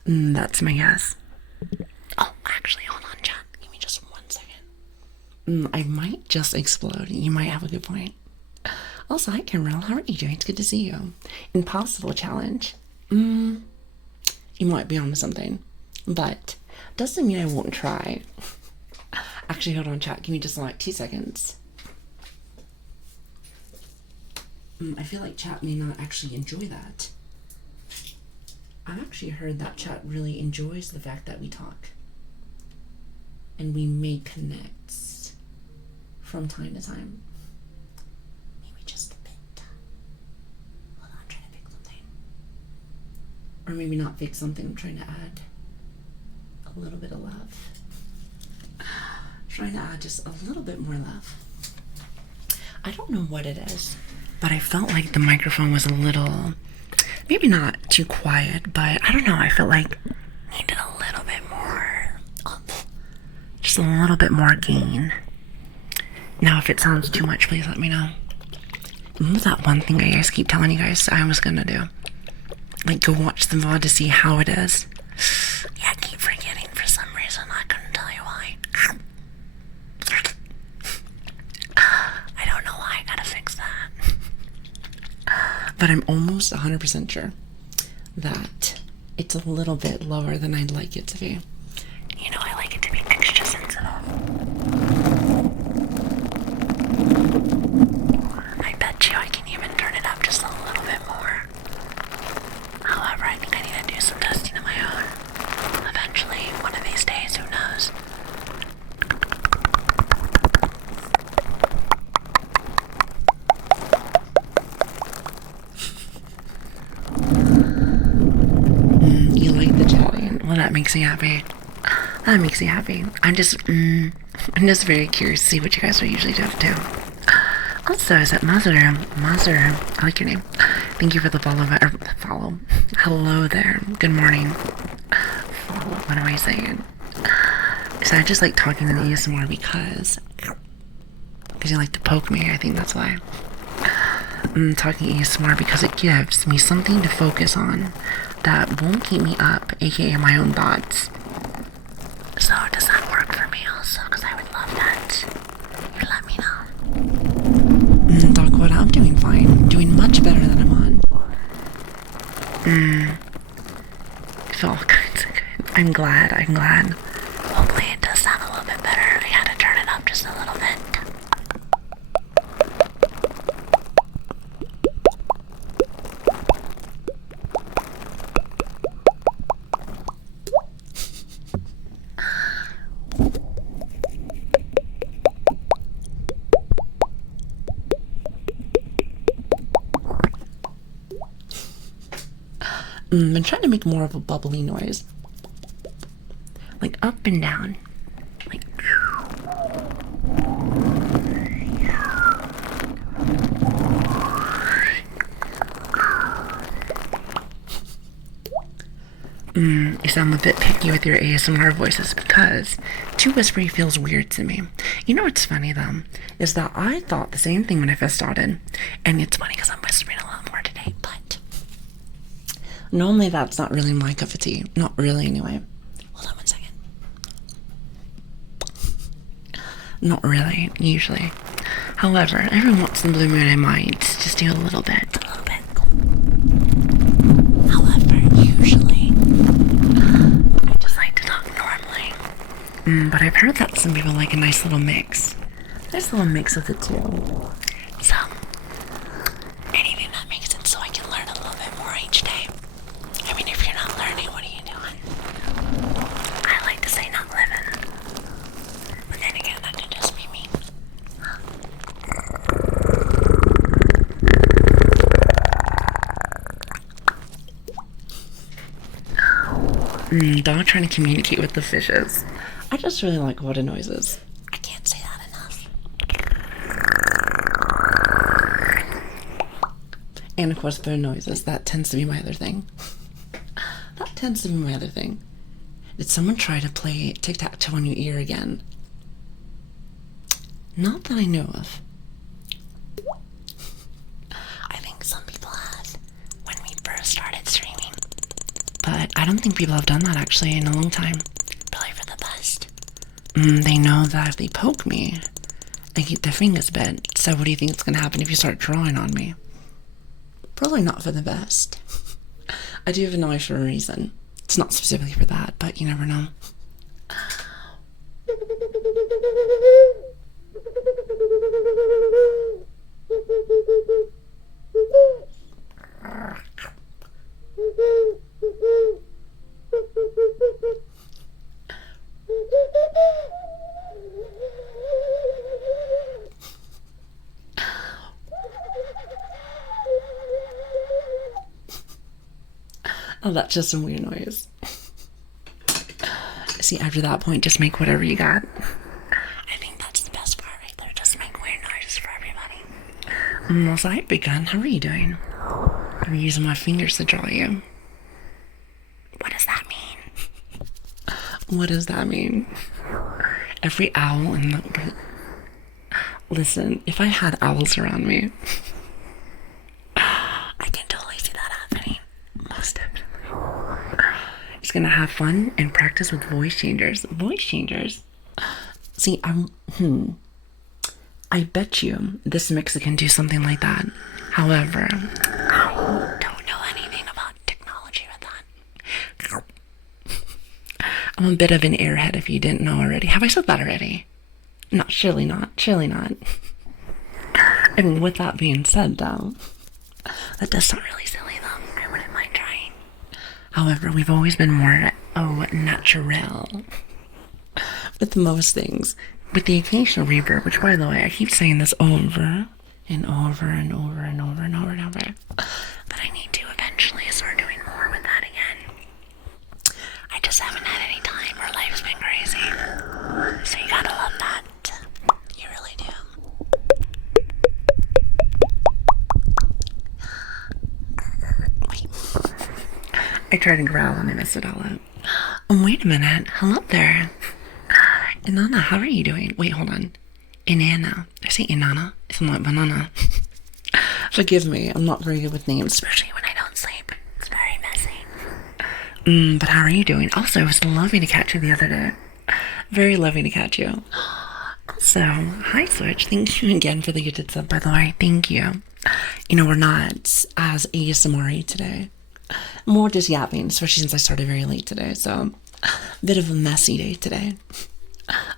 That's my guess. Oh, actually, hold on, chat. Give me just 1 second. I might just explode. You might have a good point. Also, hi, Kimrel. How are you doing? It's good to see you. Impossible challenge. You might be onto something, but doesn't mean I won't try. Actually, hold on, chat. Give me just like 2 seconds. I feel like chat may not actually enjoy that. I've actually heard that chat really enjoys the fact that we talk. And we make connects from time to time. Maybe just a bit. Hold on, I'm trying to fix something. Or maybe not fix something, I'm trying to add a little bit of love. Trying to add just a little bit more love. I don't know what it is, but I felt like the microphone was a little, maybe not too quiet, but I don't know, I felt like needed a little bit more, just a little bit more gain. Now, if it sounds too much, please let me know. What was that one thing I guys keep telling you guys I was gonna do? Like, go watch the VOD to see how it is. Yeah, I keep forgetting for some reason. I couldn't tell you why. I don't know why. I gotta fix that. But I'm almost 100% sure that it's a little bit lower than I'd like it to be. You know, I like it to be extra sensitive. I bet you I can even turn it up just a little bit more. However, I think I need to do some testing of my own. Eventually, one of these days, who knows? You like the chatting? Well, that makes me happy. That makes me happy. I'm just very curious to see what you guys are usually up to. Also, is that Mazur? I like your name. Thank you for the follow. Hello there. Good morning. Follow. What am I saying? So I just like talking in ASMR because you like to poke me. I think that's why. I'm talking ASMR because it gives me something to focus on that won't keep me up, aka my own thoughts. So does that work for me also? Because I would love that. You let me know. Doc, what? I'm doing fine. Doing much better than I'm on. I feel all kinds of good. I'm glad. Hopefully it does sound a little bit better. I had to turn it up just a little bit. I'm trying to make more of a bubbly noise. Like up and down. Like... You sound a bit picky with your ASMR voices because too whispery feels weird to me. You know what's funny though, is that I thought the same thing when I first started. And it's funny because I'm whispering a lot more today, but normally that's not really my cup of tea. Not really anyway. Hold on one second. Not really, usually. However, every once in a blue moon I might just do a little bit. However, usually I just like to talk normally. But I've heard that some people like a nice little mix. Nice little mix of the two. So, anything that makes it so I can learn a little bit more each day. I mean, if you're not learning, what are you doing? I like to say not living. But then again, that could just be me. Dog trying to communicate with the fishes. I just really like water noises. I can't say that enough. And of course bird noises. That tends to be my other thing. Did someone try to play tic-tac-toe on your ear again? Not that I know of. I think some people have when we first started streaming. But I don't think people have done that actually in a long time. Probably for the best. They know that if they poke me, they get their fingers bent. So what do you think is going to happen if you start drawing on me? Probably not for the best. I do have an eye for a reason. It's not specifically for that, but you never know. Oh, that's just some weird noise. See, after that point, just make whatever you got. I think that's the best part right there. Just make weird noises for everybody. Well, so I've begun. How are you doing? I'm using my fingers to draw you. What does that mean? What does that mean? Every owl in the... Listen, if I had owls around me, I can totally see that happening. Most definitely. Just gonna have fun and practice with voice changers. Voice changers? See, I bet you this mixer can do something like that. However, I don't know anything about technology with that. I'm a bit of an airhead if you didn't know already. Have I said that already? No, surely not. Surely not. I mean, with that being said, though, that does sound really silly, though. I wouldn't mind trying. However, we've always been more, natural. With most things. With the occasional reverb, which, by the way, I keep saying this over and over and over and over and over and over. But I need to eventually start doing more with that again. I just haven't had any time, or life's been crazy. So you gotta love that. You really do. I tried to growl and I messed it all up. Oh, wait a minute. Hello there. Inanna, how are you doing? Wait, hold on. Inanna. I say Inanna. It's not banana. Forgive me. I'm not very good with names, especially when I don't sleep. It's very messy. But how are you doing? Also, it was lovely to catch you the other day. Very lovely to catch you. So, hi Switch. Thank you again for the gifted sub, by the way. Thank you. You know, we're not as ASMR-y today. More just yapping, especially since I started very late today. So, a bit of a messy day today.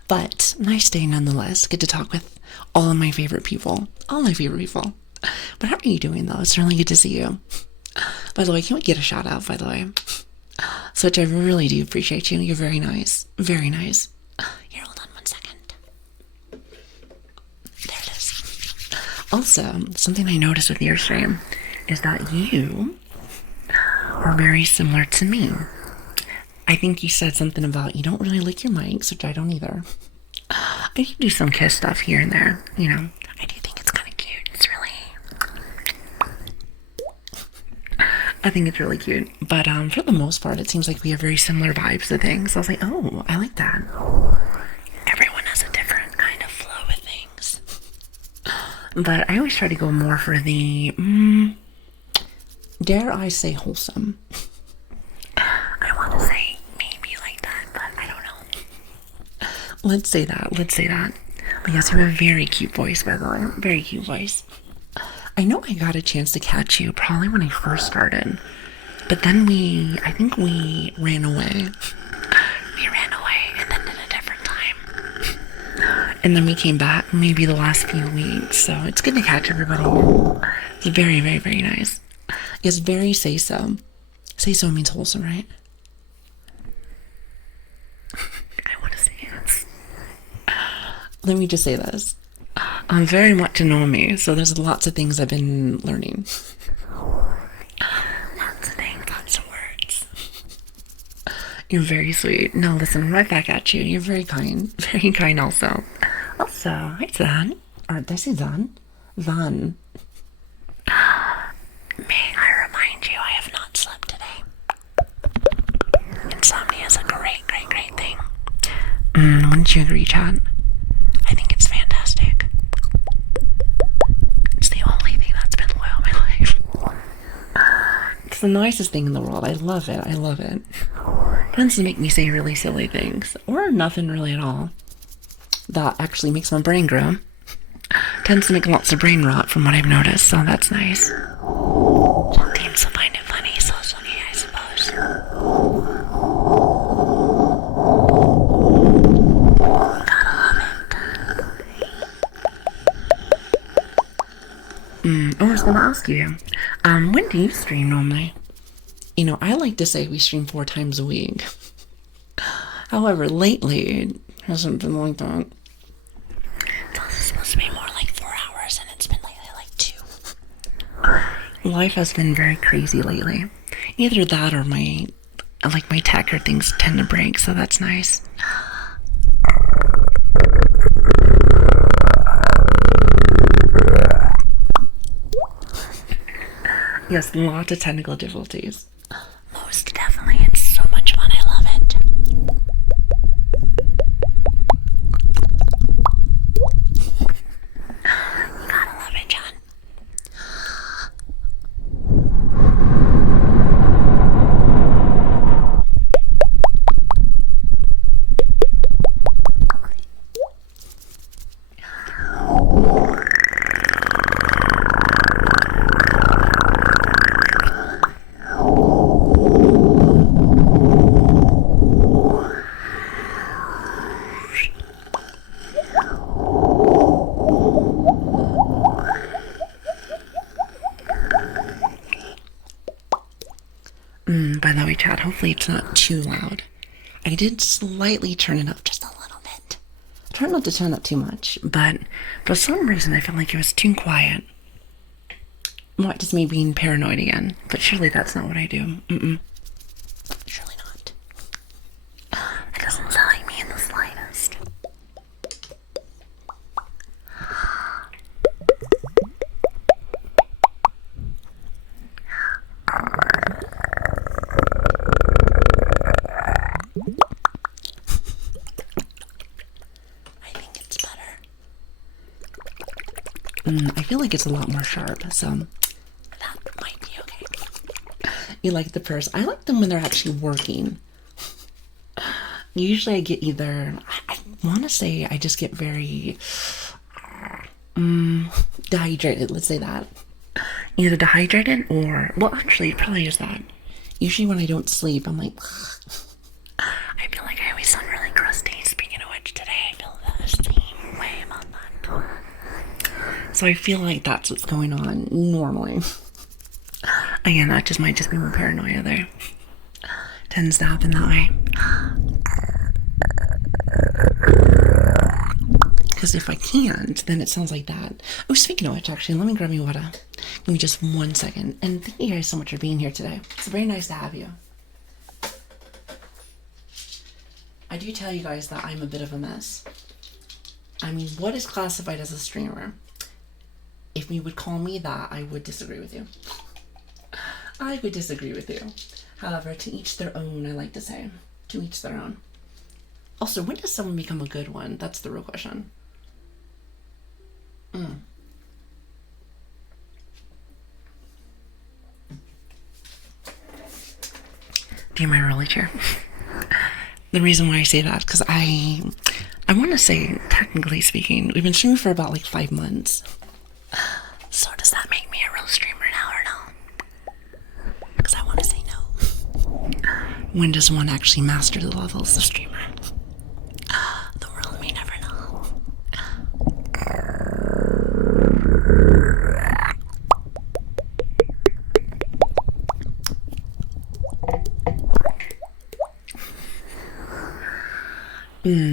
But, nice day nonetheless. Good to talk with all of my favorite people. All my favorite people. But how are you doing, though? It's really good to see you. By the way, can we get a shout out, by the way? Switch, I really do appreciate you. You're very nice. Very nice. Here, hold on one second. There it is. Also, something I noticed with your stream is that you are very similar to me. I think you said something about you don't really lick your mics, which I don't either. I do some kiss stuff here and there, you know. I do think it's kind of cute. It's really... I think it's really cute. But for the most part, it seems like we have very similar vibes to things. So I was like, oh, I like that. Everyone has a different kind of flow with things. But I always try to go more for the, dare I say, wholesome. I want to say maybe like that, but I don't know. Let's say that. But yes, you have a very cute voice, by the way. Very cute voice. I know I got a chance to catch you probably when I first started. But then I think we ran away. We ran away and then at a different time. And then we came back maybe the last few weeks. So it's good to catch everybody. It's very, very, very nice. It's very say so. Say so means wholesome, right? I want to say yes. Let me just say this. I'm very much a normie, so there's lots of things I've been learning. Lots of things, lots of words. You're very sweet. No, listen, right back at you. You're very kind. Very kind also. Also, hi Zan. Or did I say Zan? Zan. May I remind you, I have not slept today. Insomnia is a great, great, great thing. Wouldn't you agree, Chad? I think it's fantastic. It's the only thing that's been loyal in my life. It's the nicest thing in the world. I love it. It tends to make me say really silly things. Or nothing really at all. That actually makes my brain grow. Tends to make lots of brain rot from what I've noticed, so that's nice. Some teams will find it funny, so funny, I suppose. Gotta love it. I was gonna ask you, when do you stream normally? You know, I like to say we stream 4 times a week. However, lately, it hasn't been like that. It's supposed to be more like 4 hours, and it's been lately like 2. Life has been very crazy lately. Either that or my tech or things tend to break, so that's nice. Yes, lots of technical difficulties. Most definitely. It's so much fun. I love it. You gotta love it, John. By the way, Chad, hopefully it's not too loud. I did slightly turn it up just a little bit. I tried not to turn up too much, but for some reason I felt like it was too quiet. Not just me being paranoid again, but surely that's not what I do. Surely not. That doesn't sound like me in the slightest. I feel like it's a lot more sharp, so that might be okay. You like the purrs? I like them when they're actually working. Usually I get either, I want to say I just get very dehydrated, let's say that. Either dehydrated or, well, actually it probably is that. Usually when I don't sleep, I'm like, I feel like I always sound really crusty. Speaking of which, today I feel the same way about that. So I feel like that's what's going on normally. Again, that just might just be my paranoia there. Tends to happen that way. Because if I can't, then it sounds like that. Oh, speaking of which, actually, let me grab me water. Give me just 1 second. And thank you guys so much for being here today. It's very nice to have you. I do tell you guys that I'm a bit of a mess. I mean, what is classified as a streamer? If you would call me that, I would disagree with you. I would disagree with you. However, to each their own, I like to say. To each their own. Also, when does someone become a good one? That's the real question. Do you mind rolly chair? The reason why I say that is because I want to say, technically speaking, we've been streaming for about like 5 months. So does that make me a real streamer now or no? Because I want to say no. When does one actually master the levels of streamer? The world may never know.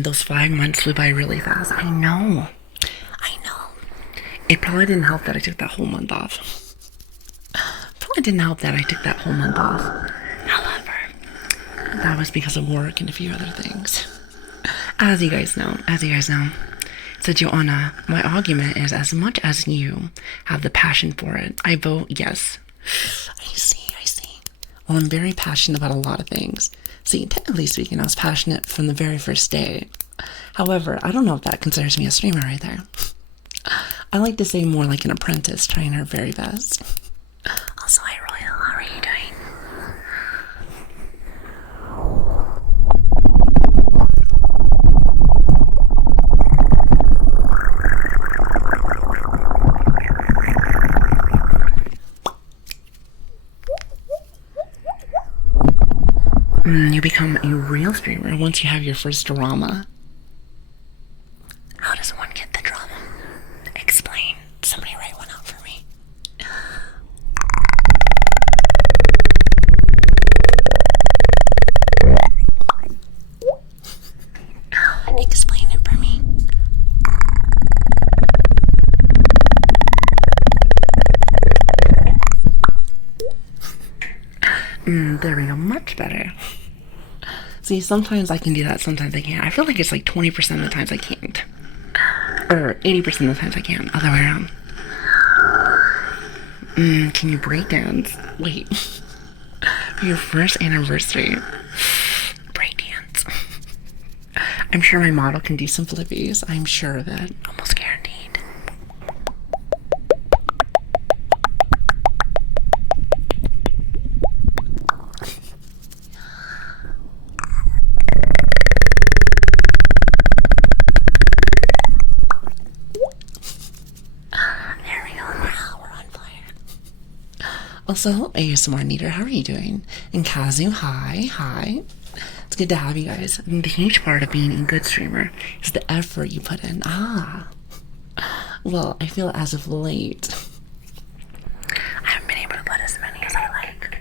Those 5 months flew by really fast. I know. It probably didn't help that I took that whole month off. Probably didn't help that I took that whole month off. However, that was because of work and a few other things. As you guys know. So Joanna, my argument is as much as you have the passion for it, I vote yes. I see. Well, I'm very passionate about a lot of things. See, technically speaking, I was passionate from the very first day. However, I don't know if that considers me a streamer right there. I like to say more like an apprentice trying her very best. Also, hi Royal, how are you doing? You become a real streamer once you have your first drama. How does one get the drama? Explain. Somebody write one out for me. Explain it for me. There we go. Much better. See, sometimes I can do that, sometimes I can't. I feel like it's like 20% of the times I can't. Or 80% of the times I can. Other way around. Can you break dance? Wait. For your first anniversary. Break dance. I'm sure my model can do some flippies. I'm sure of it. Almost guaranteed. Also, ASMR Neater, how are you doing? And Kazu, hi. It's good to have you guys. I mean, the huge part of being a good streamer is the effort you put in. Well, I feel as of late, I haven't been able to put as many as I like.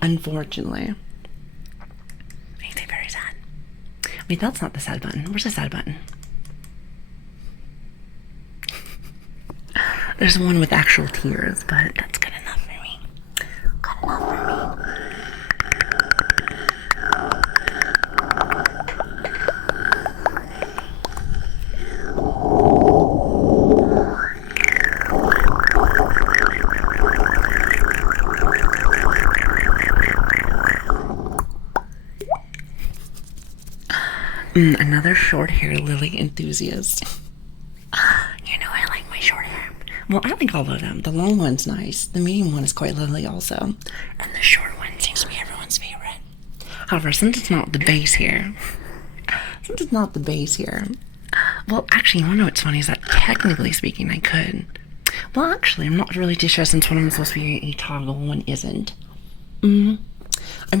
Unfortunately. Makes me very sad. Wait, that's not the sad button. Where's the sad button? There's one with actual tears, but that's good enough for me. Another short hair Lili enthusiast. You know I like my short hair. Well, I like all of them. The long one's nice. The medium one is quite lovely also. And the short one seems to be everyone's favorite. However, since it's not the base here. Well, actually, you wanna know what's funny is that technically speaking, I could. Well, actually, I'm not really too sure since one of them is supposed to be a toggle, one isn't. I'm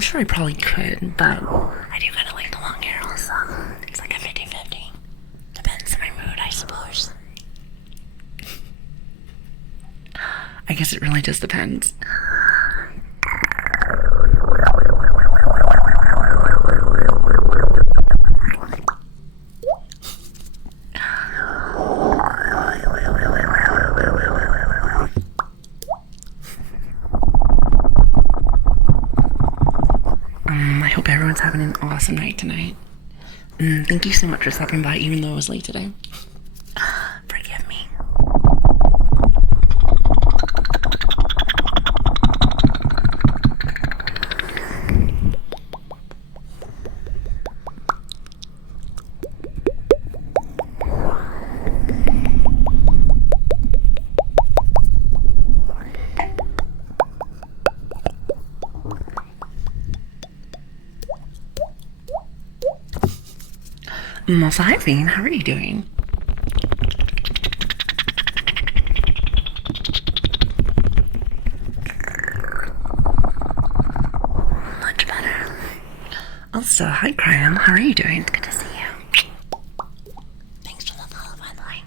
sure I probably could, but I do kind of like the long hair also. It's like a 50-50. Depends on my mood, I suppose. I guess it really just depends. having an awesome night tonight. Thank you so much for stopping by, even though I was late today. Forgive me. Also, hi, Vane. How are you doing? Much better. Also, hi, Graham. How are you doing? It's good to see you. Thanks for the follow, by the way.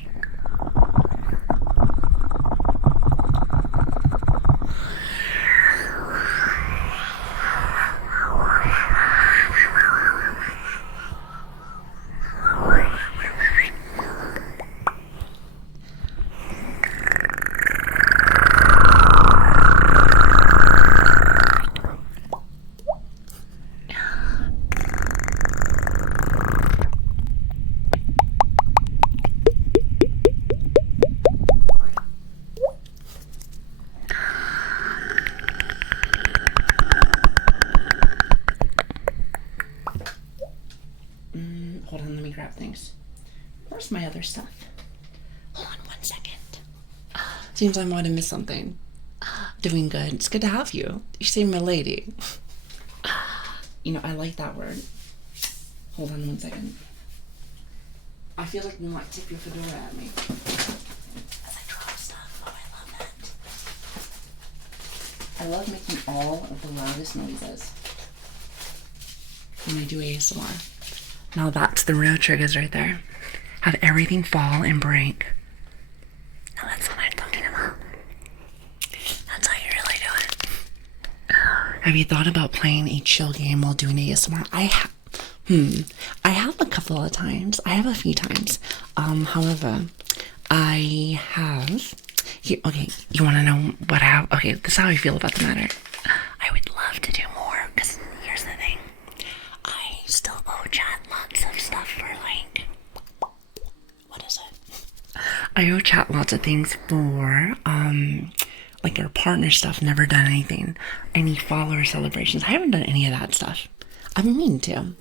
Hold on, let me grab things. Where's my other stuff? Hold on 1 second. Seems I might have missed something. Doing good. It's good to have you. You seem my lady. You know, I like that word. Hold on 1 second. I feel like you might tip your fedora at me. As I drop stuff. Oh, I love that. I love making all of the loudest noises when I do ASMR. Now that's the real triggers right there. Have everything fall and break. Now that's what I'm talking about. That's how you really do it. Have you thought about playing a chill game while doing ASMR? I have a couple of times. I have a few times. However, I have... Okay, you want to know what I have? Okay, this is how I feel about the matter. I would love to do more, because here's the thing. I still owe Chat lots of stuff for, like... What is it? I owe Chat lots of things for, like our partner stuff, never done anything. Any follower celebrations. I haven't done any of that stuff. I've been meaning to.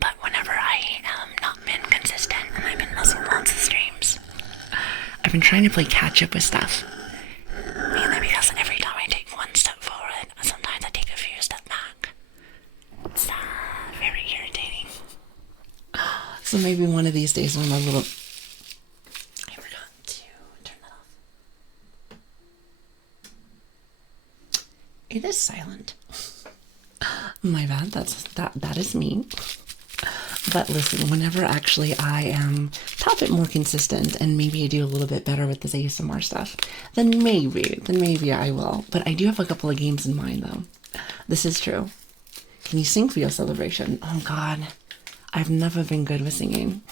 But whenever I have not been consistent and I've been missing lots of streams, I've been trying to play catch up with stuff. Mainly because every time I take one step forward, sometimes I take a few steps back. It's very irritating. So maybe one of these days when I'm a little... I forgot to turn that off. It is silent. My bad, that is me. But listen, whenever actually I am a top bit more consistent and maybe I do a little bit better with this ASMR stuff, then maybe I will. But I do have a couple of games in mind though. This is true. Can you sing for your celebration? Oh God, I've never been good with singing.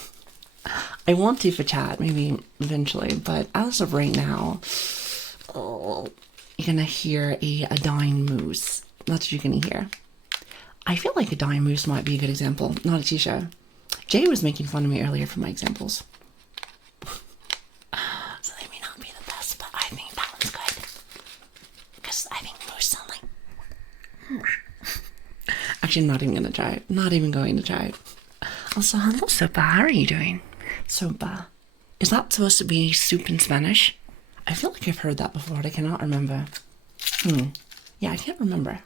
I want to for Chat, maybe eventually, but as of right now, you're gonna hear a dying moose. That's what you're gonna hear. I feel like a dying moose might be a good example. Not a t-shirt. Jay was making fun of me earlier for my examples. So they may not be the best, but I think that one's good. Because I think moose sound like... Actually, I'm not even going to try it. Not even going to try it. Also, hello, Sopa. How are you doing? Sopa. Is that supposed to be soup in Spanish? I feel like I've heard that before, but I cannot remember. Yeah, I can't remember.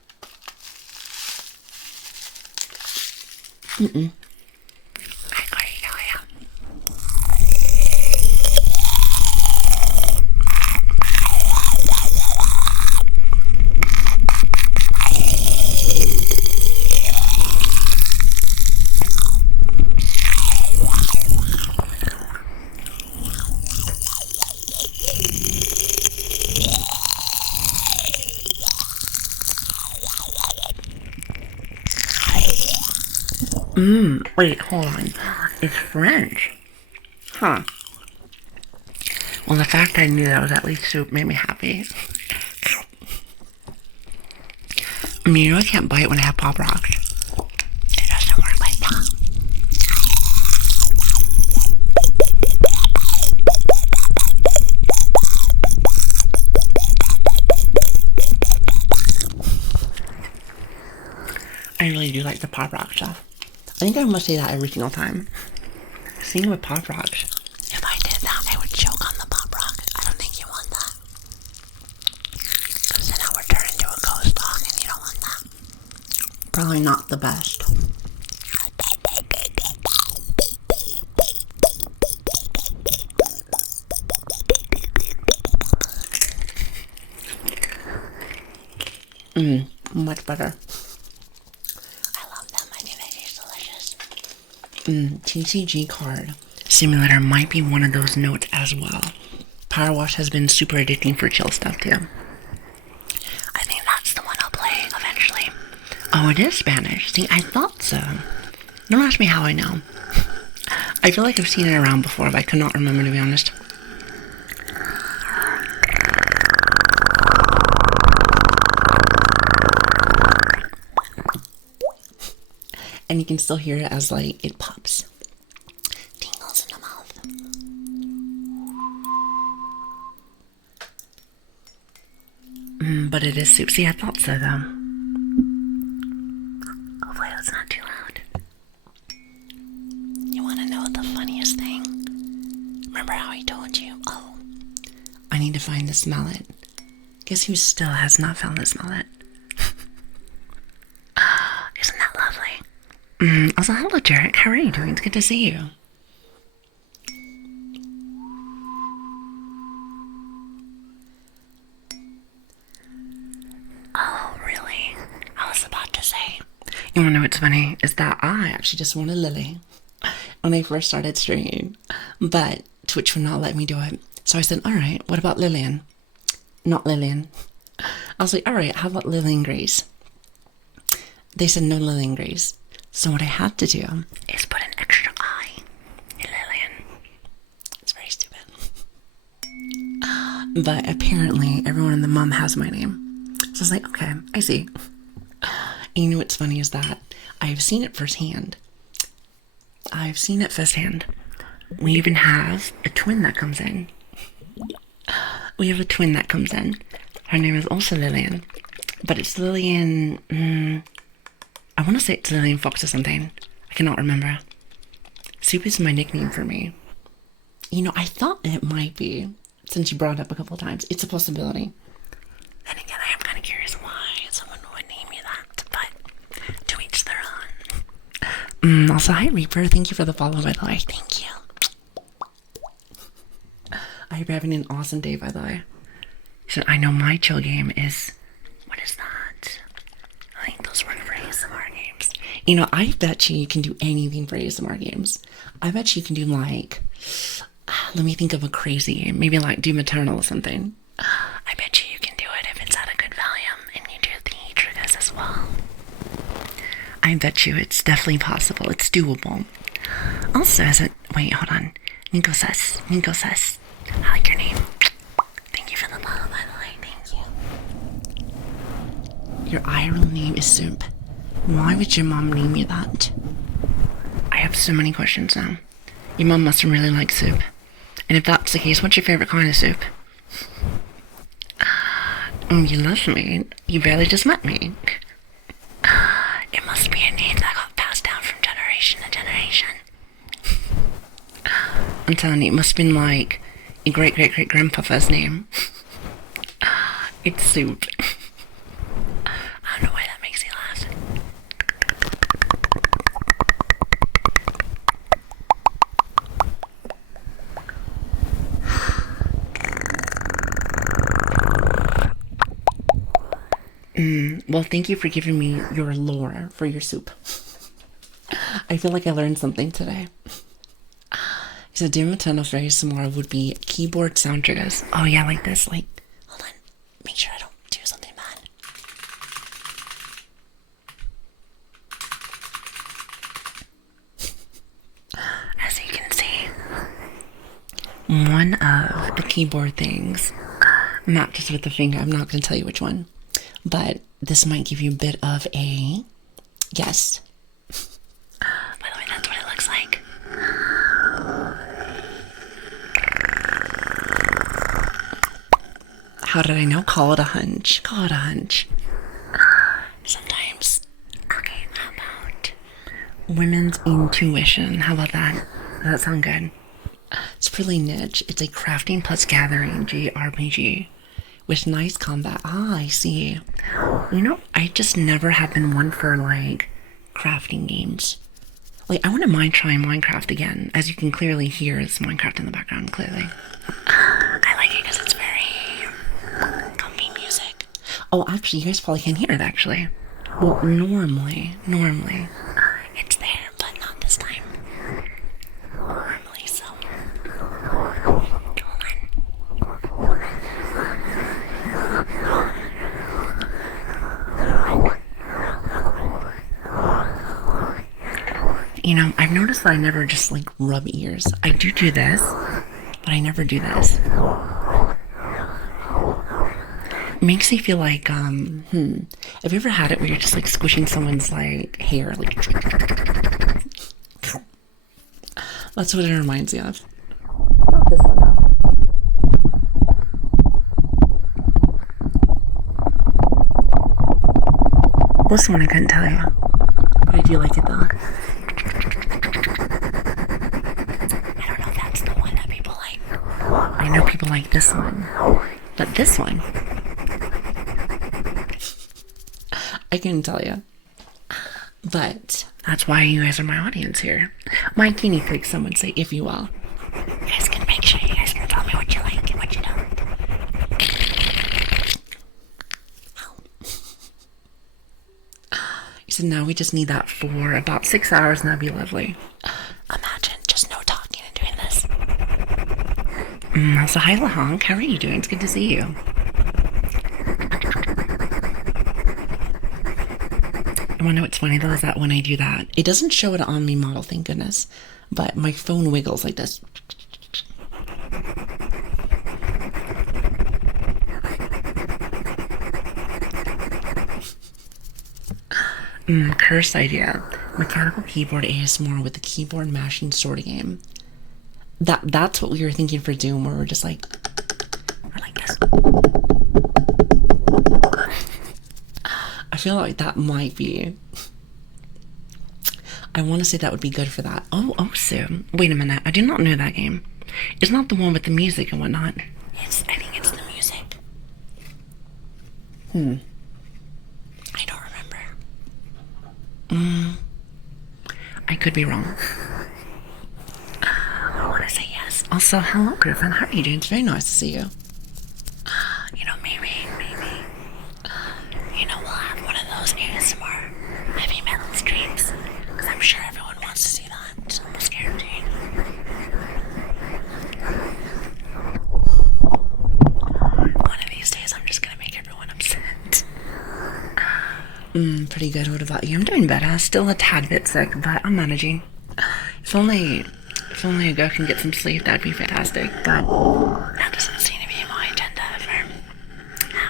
Wait, hold on. It's French. Huh. Well, the fact I knew that was at least soup made me happy. I mean, you know I can't bite when I have Pop Rocks. It doesn't I really do like the pop rock stuff. I think I must say that every single time. Same with pop rocks. If I did that, I would choke on the pop rock. I don't think you want that. Because then I would turn into a ghost dog and you don't want that. Probably not the best. Much better. I love them. I think they taste delicious. TCG card simulator might be one of those notes as well. Power wash has been super addicting for chill stuff too. I think that's the one I'll play eventually. Oh, it is Spanish. See, I thought so. Don't ask me how I know. I feel like I've seen it around before, but I could not remember, to be honest. And you can still hear it as, like, it pops. Tingles in the mouth. But it is soup. See, I thought so, though. Hopefully it's not too loud. You want to know the funniest thing? Remember how I told you? Oh, I need to find the smellet. Guess who still has not found the smellet? isn't that lovely? Also, hello, Jarek. How are you doing? It's good to see you. Oh, really? I was about to say. You wanna know what's funny? Is that I actually just wanted Lili when I first started streaming, but Twitch would not let me do it. So I said, alright, what about Lilian? Not Lilian. I was like, alright, how about liliiangrace? They said no liliiangrace. So what I had to do Is put an extra I in Lilian. it's very stupid. But apparently everyone in the mum has my name. So I was like, okay, I see. And you know what's funny is that I've seen it firsthand. We even have a twin that comes in. Her name is also Lilian. But it's Lilian... I want to say it's Lilian Fox or something. I cannot remember. Soup is my nickname for me. You know, I thought it might be, since you brought it up a couple of times. It's a possibility. Then again, I am kind of curious why someone would name you that, but to each their own. Also, hi Reaper. Thank you for the follow, by the way. Thank you. I hope you're having an awesome day, by the way. So I know my chill game is... What is that? I think those work for ASMR games. You know, I bet you can do anything for ASMR games. I bet you can do, like... Let me think of a crazy game. Maybe, like, do Maternal or something. I bet you can do it if it's at a good volume and you do the triggers as well. I bet you it's definitely possible. It's doable. Also, as it... Wait, hold on. Nico says. I like your name. Thank you for the follow, by the way. Thank you. Your IRL name is Soup. Why would your mom name you that? I have so many questions now. Your mom must really like soup. And if that's the case, what's your favorite kind of soup? Oh, you love me. You barely just met me. It must be a name that got passed down from generation to generation. I'm telling you, it must have been like your great-great-great-grandpapa's name. It's Soup. I don't know why that makes you laugh. Well, thank you for giving me your lore for your soup. I feel like I learned something today. So Doom Eternal for ASMR would be keyboard sound triggers. Oh yeah, like this, like... Hold on. Make sure I don't do something bad. As you can see, one of the keyboard things, not just with the finger, I'm not going to tell you which one, but this might give you a bit of a guess. by the way, that's what it looks like. How did I know? Call it a hunch. Sometimes. Okay, Women's intuition. How about that? Does that sound good? It's pretty niche. It's a crafting plus gathering JRPG with nice combat. Ah, I see. You know, I just never have been one for like crafting games. Like, I wouldn't mind trying Minecraft again. As you can clearly hear, it's Minecraft in the background, clearly. I like it because it's very comfy music. Oh, actually, you guys probably can hear it, actually. Well, normally. It's there, but not this time. Normally, so. You know, I've noticed that I never just like rub ears. I do this, but I never do this. Makes me feel like, have you ever had it where you're just like squishing someone's like hair, like that's what it reminds me of. Not this one though. This one I couldn't tell you, but I do like it though. I don't know if that's the one that people like. I know people like this one, but this one, I couldn't tell you. But that's why you guys are my audience here. My guinea pig, some would say, if you will. You guys can make sure you guys can tell me what you like and what you don't. He said, now we just need that for about 6 hours and that'd be lovely. Imagine just no talking and doing this. So hi, Lahonk. How are you doing? It's good to see you. I wonder what's funny though is that when I do that, it doesn't show it on me model, thank goodness. But my phone wiggles like this. Cursed idea. Mechanical keyboard ASMR with the keyboard mashing sort of game. That's what we were thinking for Doom, where we're just like, Or like this. I feel like that might be. I want to say that would be good for that. Oh, Sue. Wait a minute. I do not know that game. It's not the one with the music and whatnot. I think it's the music. I don't remember. I could be wrong. I want to say yes. Also, hello, Griffin. How are you doing? It's very nice to see you. You know, maybe. You know, we'll have one of those ASMR heavy metal streams. Because I'm sure everyone wants to see that. It's almost guaranteed. One of these days, I'm just going to make everyone upset. Pretty good. What about you? I'm doing better. Still a tad bit sick, but I'm managing. If only a girl can get some sleep, that'd be fantastic. But That doesn't seem to be my agenda ever.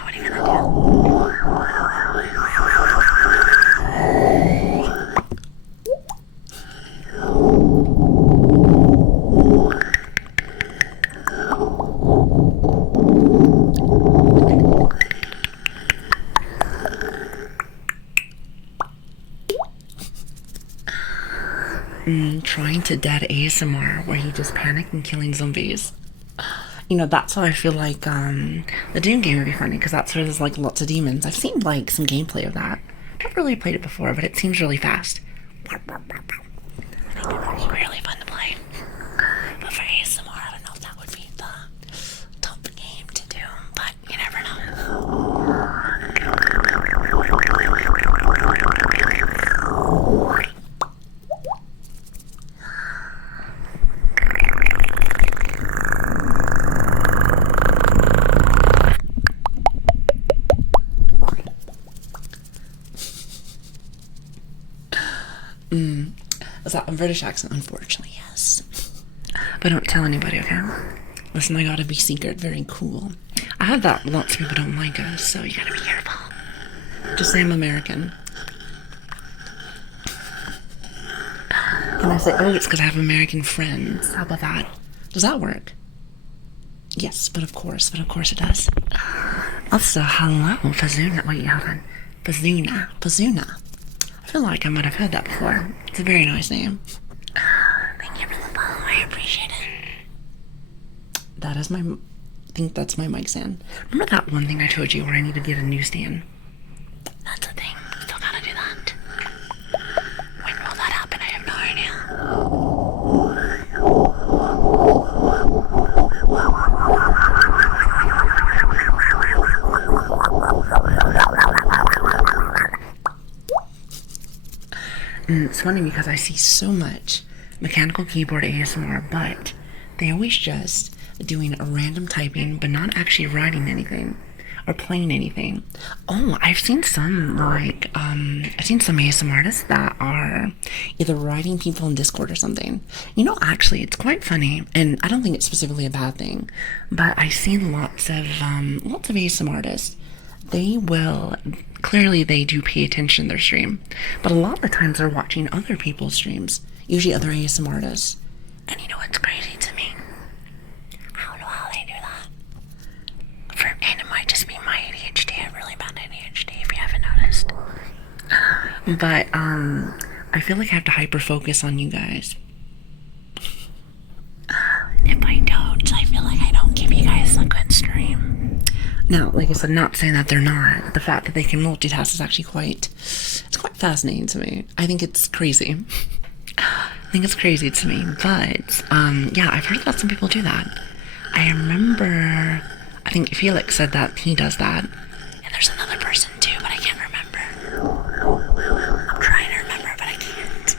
What are you going to do? trying to dead ASMR where you just panic and killing zombies. You know, that's how I feel like the Doom game would be funny, because that's where there's like lots of demons. I've seen like some gameplay of that. I've really played it before, but it seems really fast. I think it would be really fun to play. But for ASMR, I don't know if that would be the top game to do, but you never know. Is that a British accent? Unfortunately, yes. But don't tell anybody, okay? Listen, I gotta be secret, very cool. I have that lots of people don't like us, so you gotta be careful. Just say I'm American. And I say, oh, it's because I have American friends. How about that? Does that work? Yes, but of course it does. Also, hello, Pazuna. What are you having? Pazuna. I feel like I might have heard that before. It's a very nice name. Thank you for the follow. I appreciate it. That is I think that's my mic stand. Remember that one thing I told you where I need to get a new stand? That's a thing. Still gotta do that. When will that happen? I have no idea. It's funny because I see so much mechanical keyboard ASMR, but they always just doing a random typing, but not actually writing anything or playing anything. Oh, I've seen some I've seen some ASMR artists that are either writing people in Discord or something. You know, actually, it's quite funny, and I don't think it's specifically a bad thing, but I've seen lots of ASMR artists. They will, clearly they do pay attention to their stream, but a lot of the times they're watching other people's streams, usually other ASMR artists. And you know what's crazy to me? I don't know how they do that. And it might just be my ADHD. I have really bad ADHD if you haven't noticed. But I feel like I have to hyper focus on you guys. If I don't, I feel like I don't give you guys a good stream. Now, like I said, not saying that they're not. The fact that they can multitask is actually quite fascinating to me. I think it's crazy. I think it's crazy to me. But, yeah, I've heard that some people do that. I remember, I think Felix said that he does that. And there's another person too, but I can't remember. I'm trying to remember, but I can't.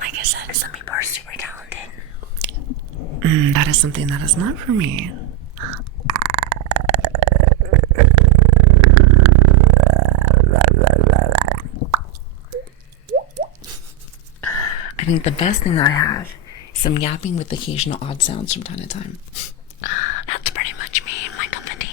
Like I said, some people are super talented. That is something that is not for me. I think the best thing that I have is some yapping with occasional odd sounds from time to time. That's pretty much me, my cup of tea.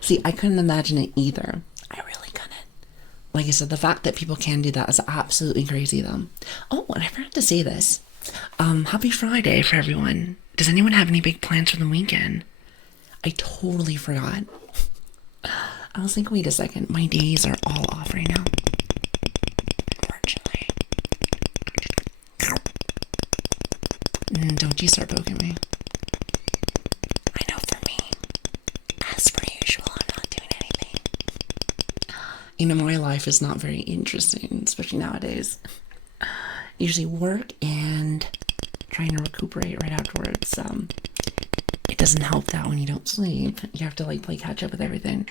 See, I couldn't imagine it either. I really couldn't. Like I said, the fact that people can do that is absolutely crazy, though. Oh, and I forgot to say this. Happy Friday for everyone. Does anyone have any big plans for the weekend? I totally forgot. I was like, wait a second. My days are all off right now. Unfortunately. Don't you start poking me. I know for me, as per usual, I'm not doing anything. You know, my life is not very interesting, especially nowadays. Usually work and trying to recuperate right afterwards. It doesn't help that when you don't sleep, you have to like play catch up with everything.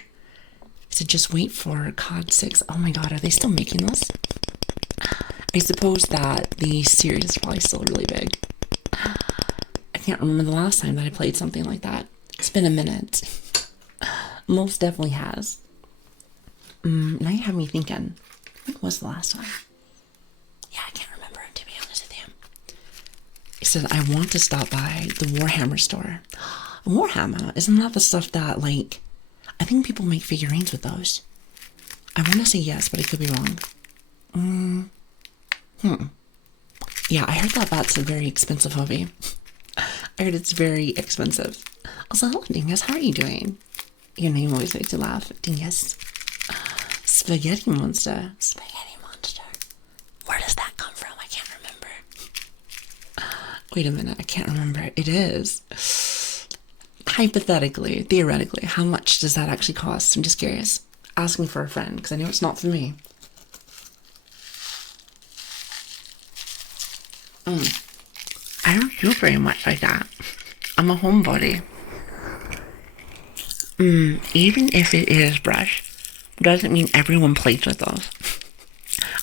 So just wait for COD 6. Oh my god, are they still making this? I suppose that the series is probably still really big. I can't remember the last time that I played something like that. It's been a minute. Most definitely has. Now you have me thinking. When was the last time? Yeah, I can't remember, to be honest with you. It said, I want to stop by the Warhammer store. Warhammer? Isn't that the stuff that, like, I think people make figurines with those. I want to say yes, but I could be wrong. Yeah, I heard that that's a very expensive hobby. I heard it's very expensive. Also, hello, Dingus, how are you doing? Your name always makes me laugh. Dingus. Spaghetti Monster. Spaghetti monster. Where does that come from? I can't remember. Wait a minute, I can't remember. It is. Hypothetically, theoretically, how much does that actually cost? I'm just curious. Asking for a friend, because I know it's not for me. I don't do very much like that. I'm a homebody. Even if it is brush, doesn't mean everyone plays with those.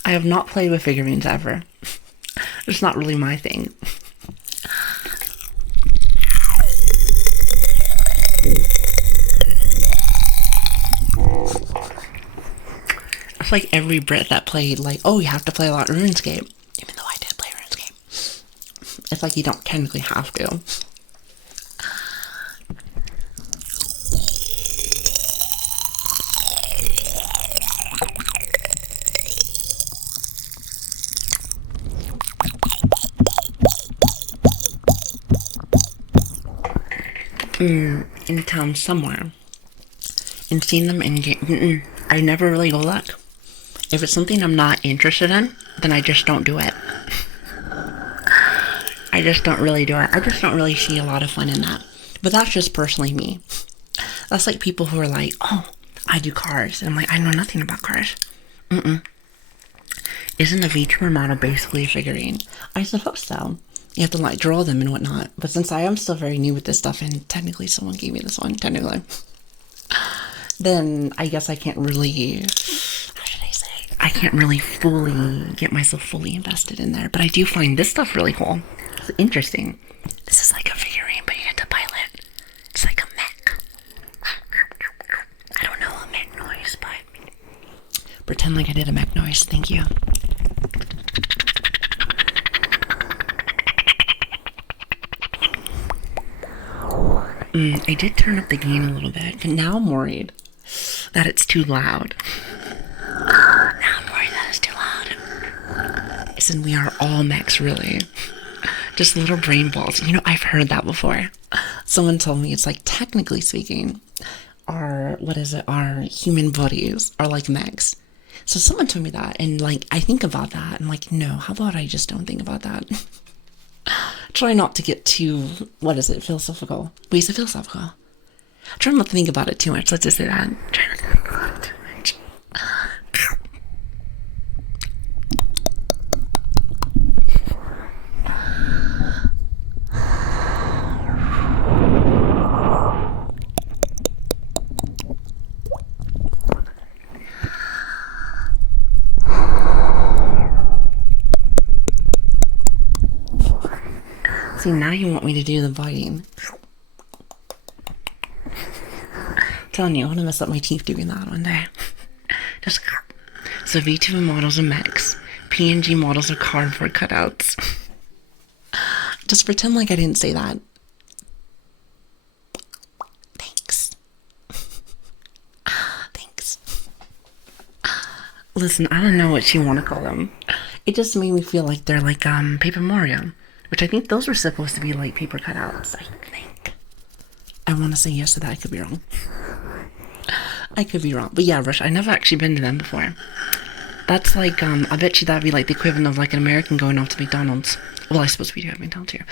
I have not played with figurines ever. It's not really my thing. It's like every Brit that played, like, oh, you have to play a lot of RuneScape. Even though I did play RuneScape. It's like you don't technically have to. in town somewhere and seen them in game. I never really go look. If it's something I'm not interested in, then I just don't do it. I just don't really do it. I just don't really see a lot of fun in that. But that's just personally me. That's like people who are like, oh, I do cars. And I'm like, I know nothing about cars. Isn't a VTuber model basically a figurine? I suppose so. You have to like draw them and whatnot. But since I am still very new with this stuff, and technically someone gave me this one, technically, then I guess I can't really, how should I say? I can't really fully get myself fully invested in there. But I do find this stuff really cool. It's interesting. This is like a figurine, but you get to pilot. It's like a mech. I don't know a mech noise, but pretend like I did a mech noise. Thank you. I did turn up the gain a little bit, but now I'm worried that it's too loud. Now I'm worried that it's too loud. Listen, we are all mechs, really. Just little brain balls. You know, I've heard that before. Someone told me it's like, technically speaking, our human bodies are like mechs. So someone told me that, and like, I think about that, and like, no, how about I just don't think about that? Try not to get too, philosophical. Wait, is it philosophical? Try not to think about it too much. Let's just say that. Try not to think about it too much. See, now you want me to do the biting. Telling you, I'm gonna mess up my teeth doing that one day. Just so VTuber models are mechs. PNG models are cardboard cutouts. Just pretend like I didn't say that. Thanks. Thanks. Listen, I don't know what you want to call them. It just made me feel like they're like Paper Mario. Which I think those were supposed to be like paper cutouts, I think. I want to say yes to that. I could be wrong. I could be wrong. But yeah, Rush, I never actually been to them before. That's like, I bet you that'd be like the equivalent of like an American going off to McDonald's. Well, I suppose we do have McDonald's here.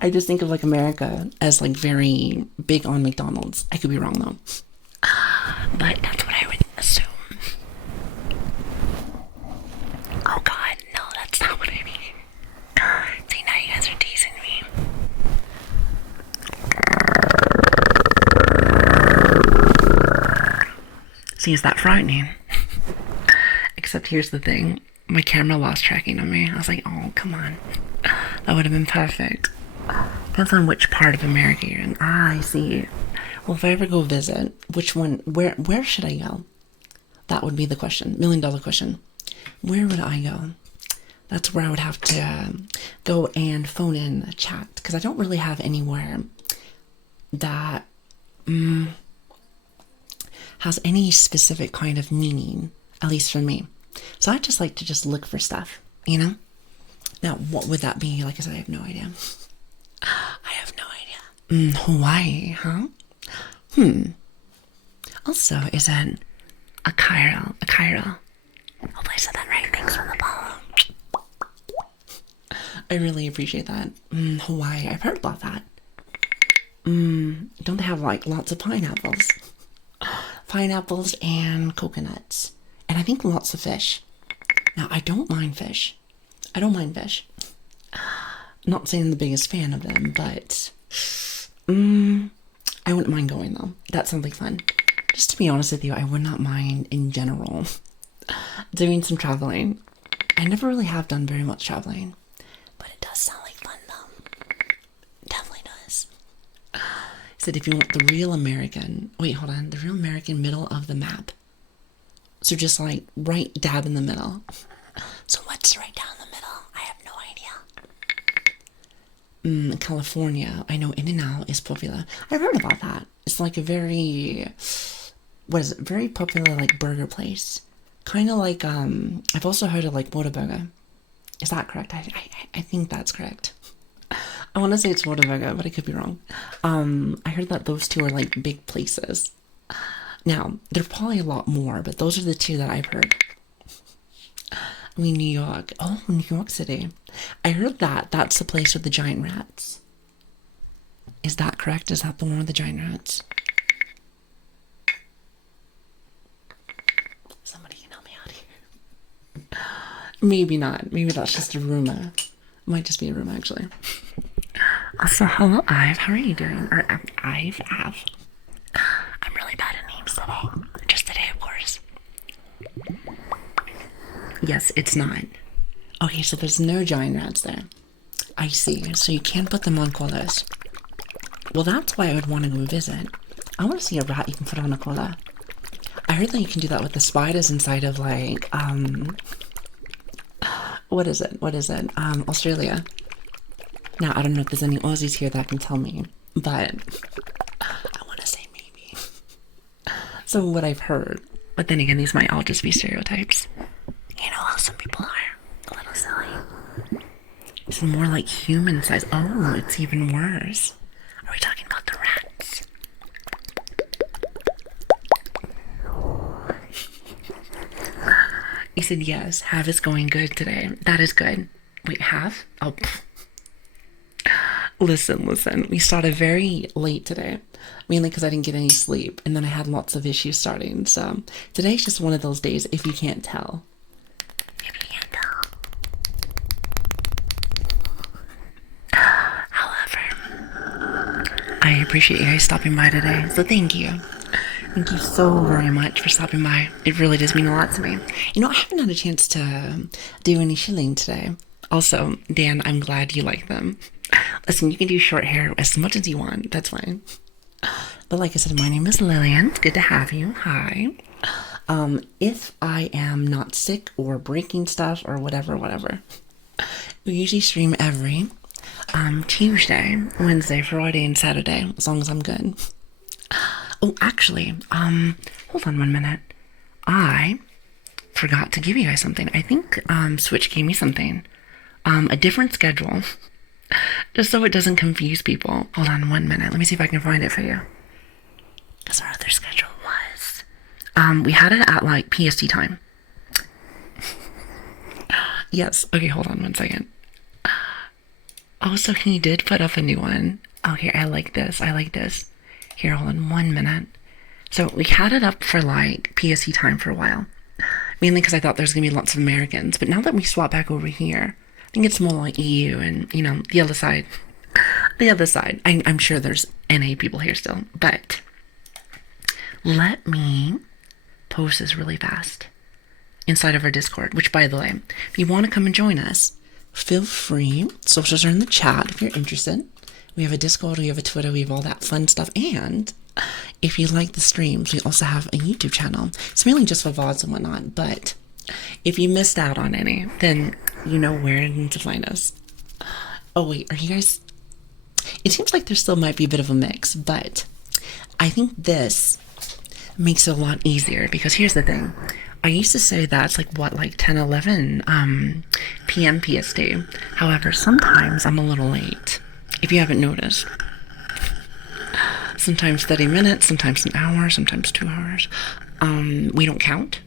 I just think of like America as like very big on McDonald's. I could be wrong though. But that's what I would assume. Oh god, no, that's not what I mean. See, now you guys are teasing me. See, is that frightening? Except here's the thing. My camera lost tracking on me. I was like, oh, come on. That would have been perfect. Depends on which part of America you're in. Ah, I see. Well, if I ever go visit, which one, where should I go? That would be the question. $1 million question. Where would I go? That's where I would have to go and phone in a chat. Because I don't really have anywhere that has any specific kind of meaning, at least for me. So I just like to just look for stuff, you know? Now, what would that be? Like I said, I have no idea. I have no idea. Hawaii, huh? Also, is it a Cairo? Hope I said that right. Thanks for the follow. I really appreciate that. Hawaii, I've heard about that. Don't they have like lots of pineapples? Pineapples and coconuts. And I think lots of fish. Now, I don't mind fish. Not saying I'm the biggest fan of them, but I wouldn't mind going though. That sounds like fun. Just to be honest with you, I would not mind in general doing some traveling. I never really have done very much traveling. But it does sound like fun though. It definitely does. Said if you want the real American, the real American middle of the map. So just like right dab in the middle. So what's right down the middle? I have no idea. California. I know In-N-Out is popular. I've heard about that. It's like a very, very popular like burger place. Kind of like, I've also heard of like Whataburger. Is that correct? I think that's correct. I want to say it's Wodavega, but I could be wrong. I heard that those two are like big places. Now, there's probably a lot more, but those are the two that I've heard. I mean, New York. Oh, New York City. I heard that that's the place with the giant rats. Is that correct? Is that the one with the giant rats? Somebody can help me out here. Maybe not. Maybe that's just a rumor. Might just be a rumor, actually. Also, hello, Ive. How are you doing? Or Ive. I'm really bad at names today. Just today, of course. Yes, it's not. Okay, so there's no giant rats there. I see. So you can't put them on koalas. Well, that's why I would want to go visit. I want to see a rat you can put on a koala. I heard that you can do that with the spiders inside of, like, what is it? Australia. Now, I don't know if there's any Aussies here that can tell me, but I want to say maybe. So what I've heard, but then again, these might all just be stereotypes. You know how some people are a little silly. It's more like human size. Oh, it's even worse. Are we talking about the rats? He said yes. Have is going good today. That is good. Wait, have? Oh, listen. We started very late today, mainly because I didn't get any sleep, and then I had lots of issues starting. So today's just one of those days. If you can't tell. If you can't tell. However, I appreciate you guys stopping by today. So thank you. Thank you so very much for stopping by. It really does mean a lot to me. You know, I haven't had a chance to do any shilling today. Also, Dan, I'm glad you like them. Listen, you can do short hair as much as you want. That's fine. But like I said, my name is Lilian. It's good to have you. Hi. If I am not sick or breaking stuff or whatever, we usually stream every Tuesday, Wednesday, Friday, and Saturday, as long as I'm good. Oh, actually, hold on 1 minute. I forgot to give you guys something. I think Switch gave me something. A different schedule. Just so it doesn't confuse people. Hold on 1 minute. Let me see if I can find it for you. because our other schedule was... We had it at like PST time. Yes. Okay, hold on 1 second. Oh, so he did put up a new one. Okay, I like this. Here, hold on 1 minute. So we had it up for like PST time for a while. Mainly because I thought there's going to be lots of Americans. But now that we swap back over here, I think it's more like EU and, you know, the other side. The other side. I'm sure there's NA people here still. But let me post this really fast inside of our Discord. Which, by the way, if you want to come and join us, feel free. Socials are in the chat if you're interested. We have a Discord, we have a Twitter, we have all that fun stuff. And if you like the streams, we also have a YouTube channel. It's mainly just for VODs and whatnot, but if you missed out on any, then you know where to find us. Oh wait, are you guys... It seems like there still might be a bit of a mix, but I think this makes it a lot easier because here's the thing. I used to say that's like 10, 11 p.m. PST. However, sometimes I'm a little late, if you haven't noticed. Sometimes 30 minutes, sometimes an hour, sometimes 2 hours. We don't count.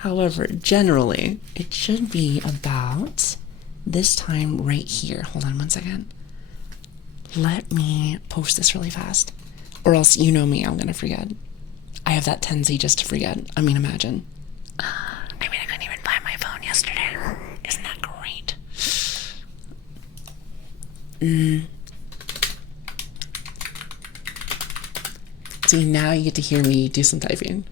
However, generally, it should be about this time right here. Hold on 1 second. Let me post this really fast. Or else, you know me, I'm gonna forget. I have that tendency just to forget. I mean, imagine. I couldn't even find my phone yesterday. Isn't that great? See, now you get to hear me do some typing.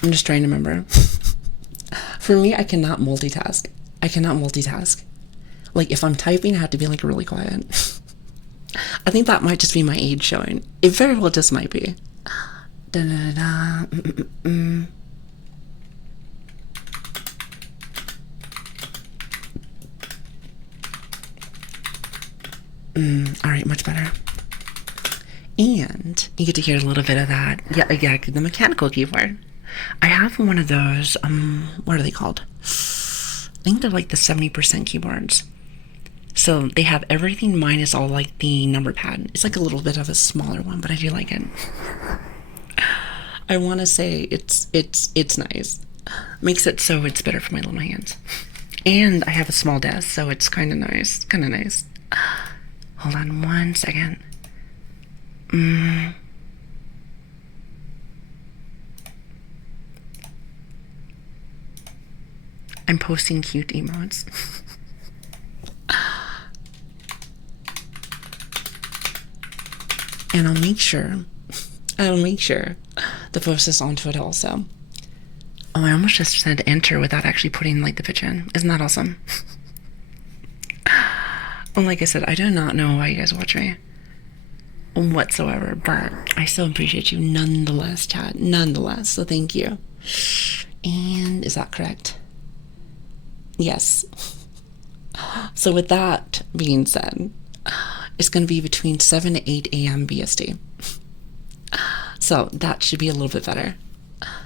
I'm just trying to remember. For me, I cannot multitask. Like, if I'm typing, I have to be, like, really quiet. I think that might just be my age showing. It very well just might be. Da-da-da-da. Alright, much better. And you get to hear a little bit of that. Yeah, the mechanical keyboard. I have one of those, what are they called? I think they're like the 70% keyboards. So they have everything minus all like the number pad. It's like a little bit of a smaller one, but I do like it. I want to say it's nice. Makes it so it's better for my little hands. And I have a small desk, so it's kind of nice. Hold on one second. I'm posting cute emotes. And I'll make sure to post this onto it also. Oh, I almost just said enter without actually putting like the pitch in. Isn't that awesome? Well, like I said, I do not know why you guys watch me whatsoever, but I still appreciate you nonetheless, chat. Nonetheless, so thank you. And is that correct? Yes. So with that being said, it's going to be between 7 to 8 a.m. BST. So that should be a little bit better.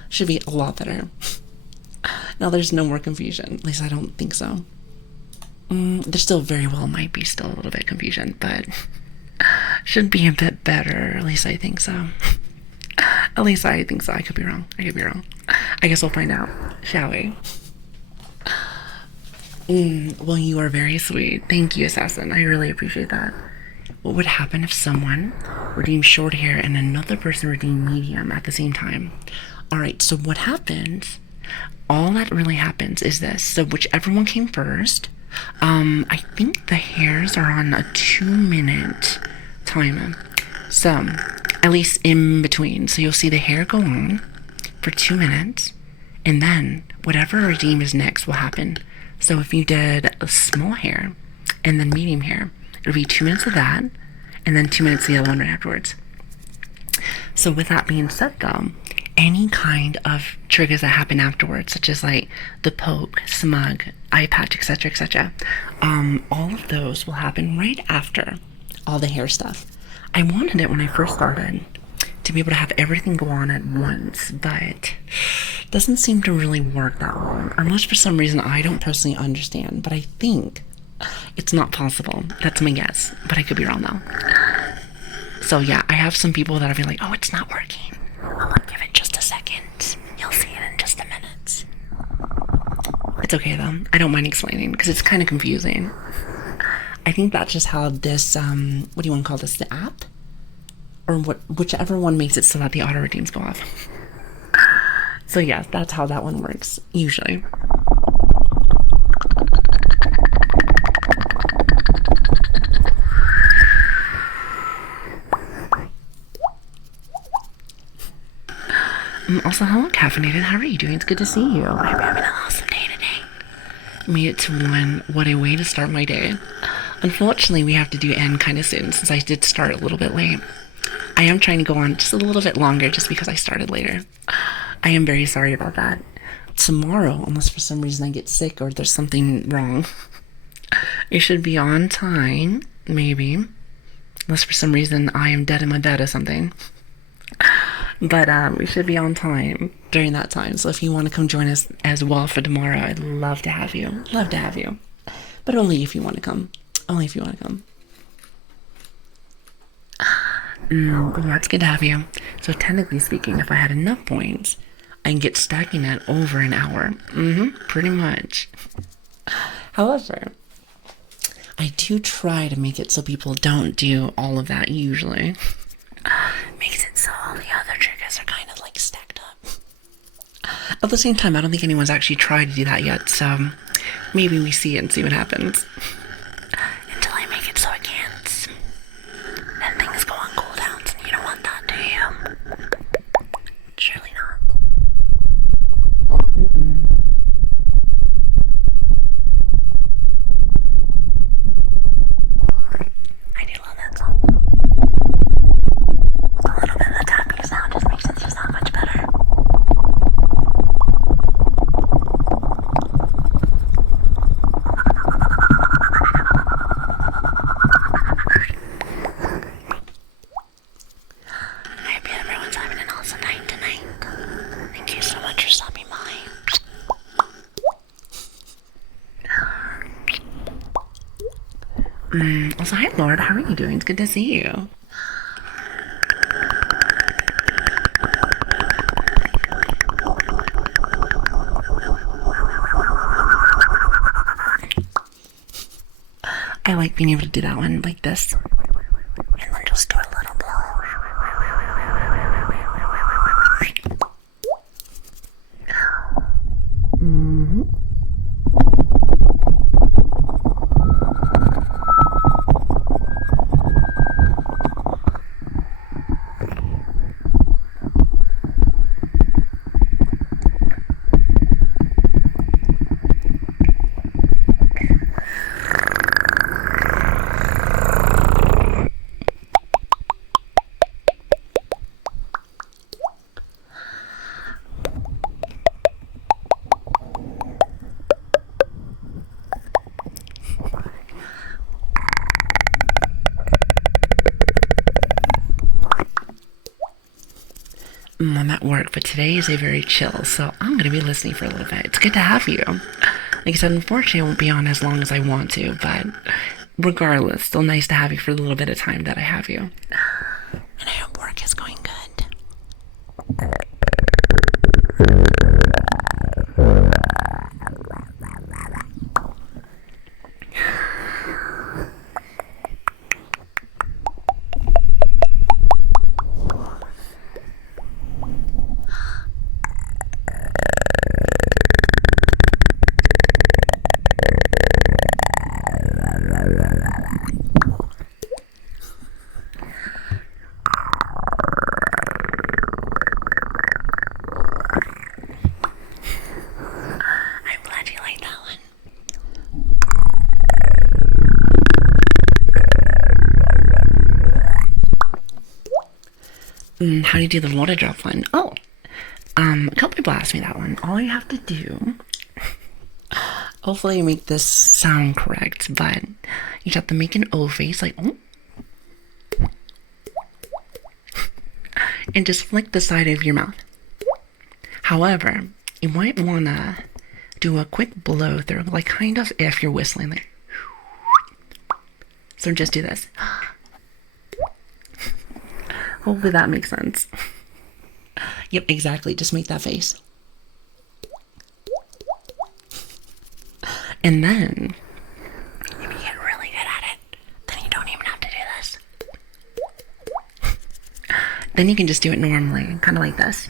Should be a lot better. Now there's no more confusion. At least I don't think so. There still very well might be still a little bit confusion, but should be a bit better. At least I think so. At least I think so. I could be wrong. I guess we'll find out, shall we? Well, you are very sweet. Thank you, Assassin. I really appreciate that. What would happen if someone redeemed short hair and another person redeemed medium at the same time? Alright, so what happens, all that really happens is this. So whichever one came first, I think the hairs are on a 2-minute timer. So, at least in between. So you'll see the hair go on for 2 minutes, and then whatever redeem is next will happen. So if you did a small hair and then medium hair, it'll be 2 minutes of that, and then 2 minutes of the other one right afterwards. So with that being said though, any kind of triggers that happen afterwards, such as like the poke, smug, eye patch, etc., all of those will happen right after all the hair stuff. I wanted it when I first started to be able to have everything go on at once, but it doesn't seem to really work that well. Unless for some reason I don't personally understand, but I think it's not possible. That's my guess, but I could be wrong though. So yeah, I have some people that are like, oh, it's not working. I'm gonna give it just a second. You'll see it in just a minute. It's okay though. I don't mind explaining because it's kind of confusing. I think that's just how this, what do you want to call this, the app? Or whichever one makes it so that the auto redeems go off. So yeah, that's how that one works, usually. Also, hello, Caffeinated. How are you doing? It's good to see you. I hope you're having an awesome day today. Made it to one. What a way to start my day. Unfortunately, we have to do end kind of soon since I did start a little bit late. I am trying to go on just a little bit longer just because I started later. I am very sorry about that. Tomorrow, unless for some reason I get sick or there's something wrong, it should be on time, maybe. Unless for some reason I am dead in my bed or something. But we should be on time during that time. So if you want to come join us as well for tomorrow, I'd love to have you. Love to have you. But only if you want to come. Only if you want to come. But yeah, it's good to have you. So technically speaking, if I had enough points, I can get stacking at over an hour. Pretty much. However, I do try to make it so people don't do all of that usually. Makes it so all the other triggers are kind of like stacked up. At the same time, I don't think anyone's actually tried to do that yet, so maybe we see it and see what happens. Until I make it so it can't. Then things go on cooldowns, and you don't want that, do you? Surely not. I do love that song. A little bit of the tapping sound just makes it just that much better. Also, hi, Lord. How are you doing? It's good to see you. I like being able to do that one like this. And then just do a little blow. I'm at work, but today is a very chill, so I'm going to be listening for a little bit. It's good to have you. Like I said, unfortunately, I won't be on as long as I want to, but regardless, still nice to have you for the little bit of time that I have you. And I hope work is going good. I'm glad you like that one. How do you do the water drop one? Oh, a couple people asked me that one. All you have to do, hopefully you make this sound correct, but you just have to make an O face, like, oh, and just flick the side of your mouth. However, you might want to do a quick blow through, like kind of if you're whistling, like, so just do this. Hopefully that makes sense. Yep, exactly. Just make that face. And then, If you get really good at it, then you don't even have to do this. then you can just do it normally, kind of like this.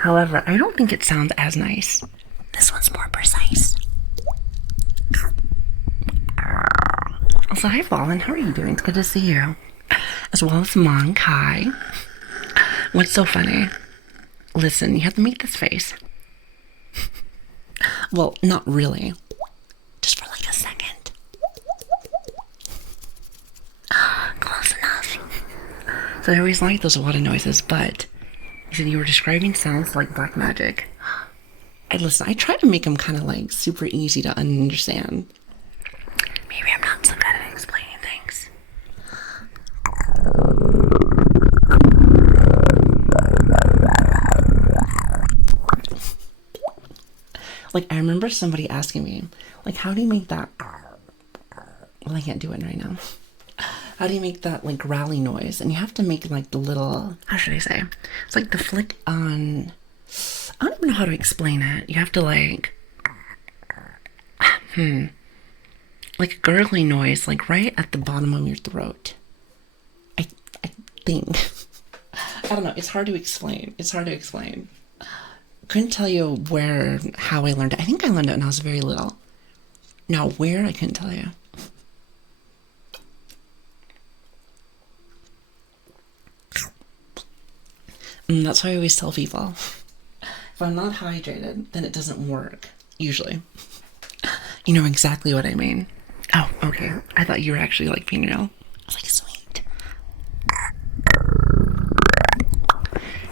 However, I don't think it sounds as nice. This one's more precise. Also, hi, Fallen. How are you doing? It's good to see you. As well as Mon Kai. What's so funny? Listen, you have to make this face. Well, not really. Just for like a second. Close enough. So I always like those water noises, but you said you were describing sounds like black magic. And listen, I try to make them kind of like super easy to understand. Maybe I'm not so good at explaining things. Like, I remember somebody asking me, like, how do you make that? Well, I can't do it right now. How do you make that, like, growly noise? And you have to make, like, the little, how should I say? It's like the flick on, I don't even know how to explain it. You have to, like, like a gurgling noise, like, right at the bottom of your throat. I think. I don't know. It's hard to explain. Couldn't tell you how I learned it. I think I learned it when I was very little. Now, where, I couldn't tell you. That's why I always tell people, if I'm not hydrated, then it doesn't work, usually. You know exactly what I mean. Oh, okay. I thought you were actually like being real. I was like, sweet.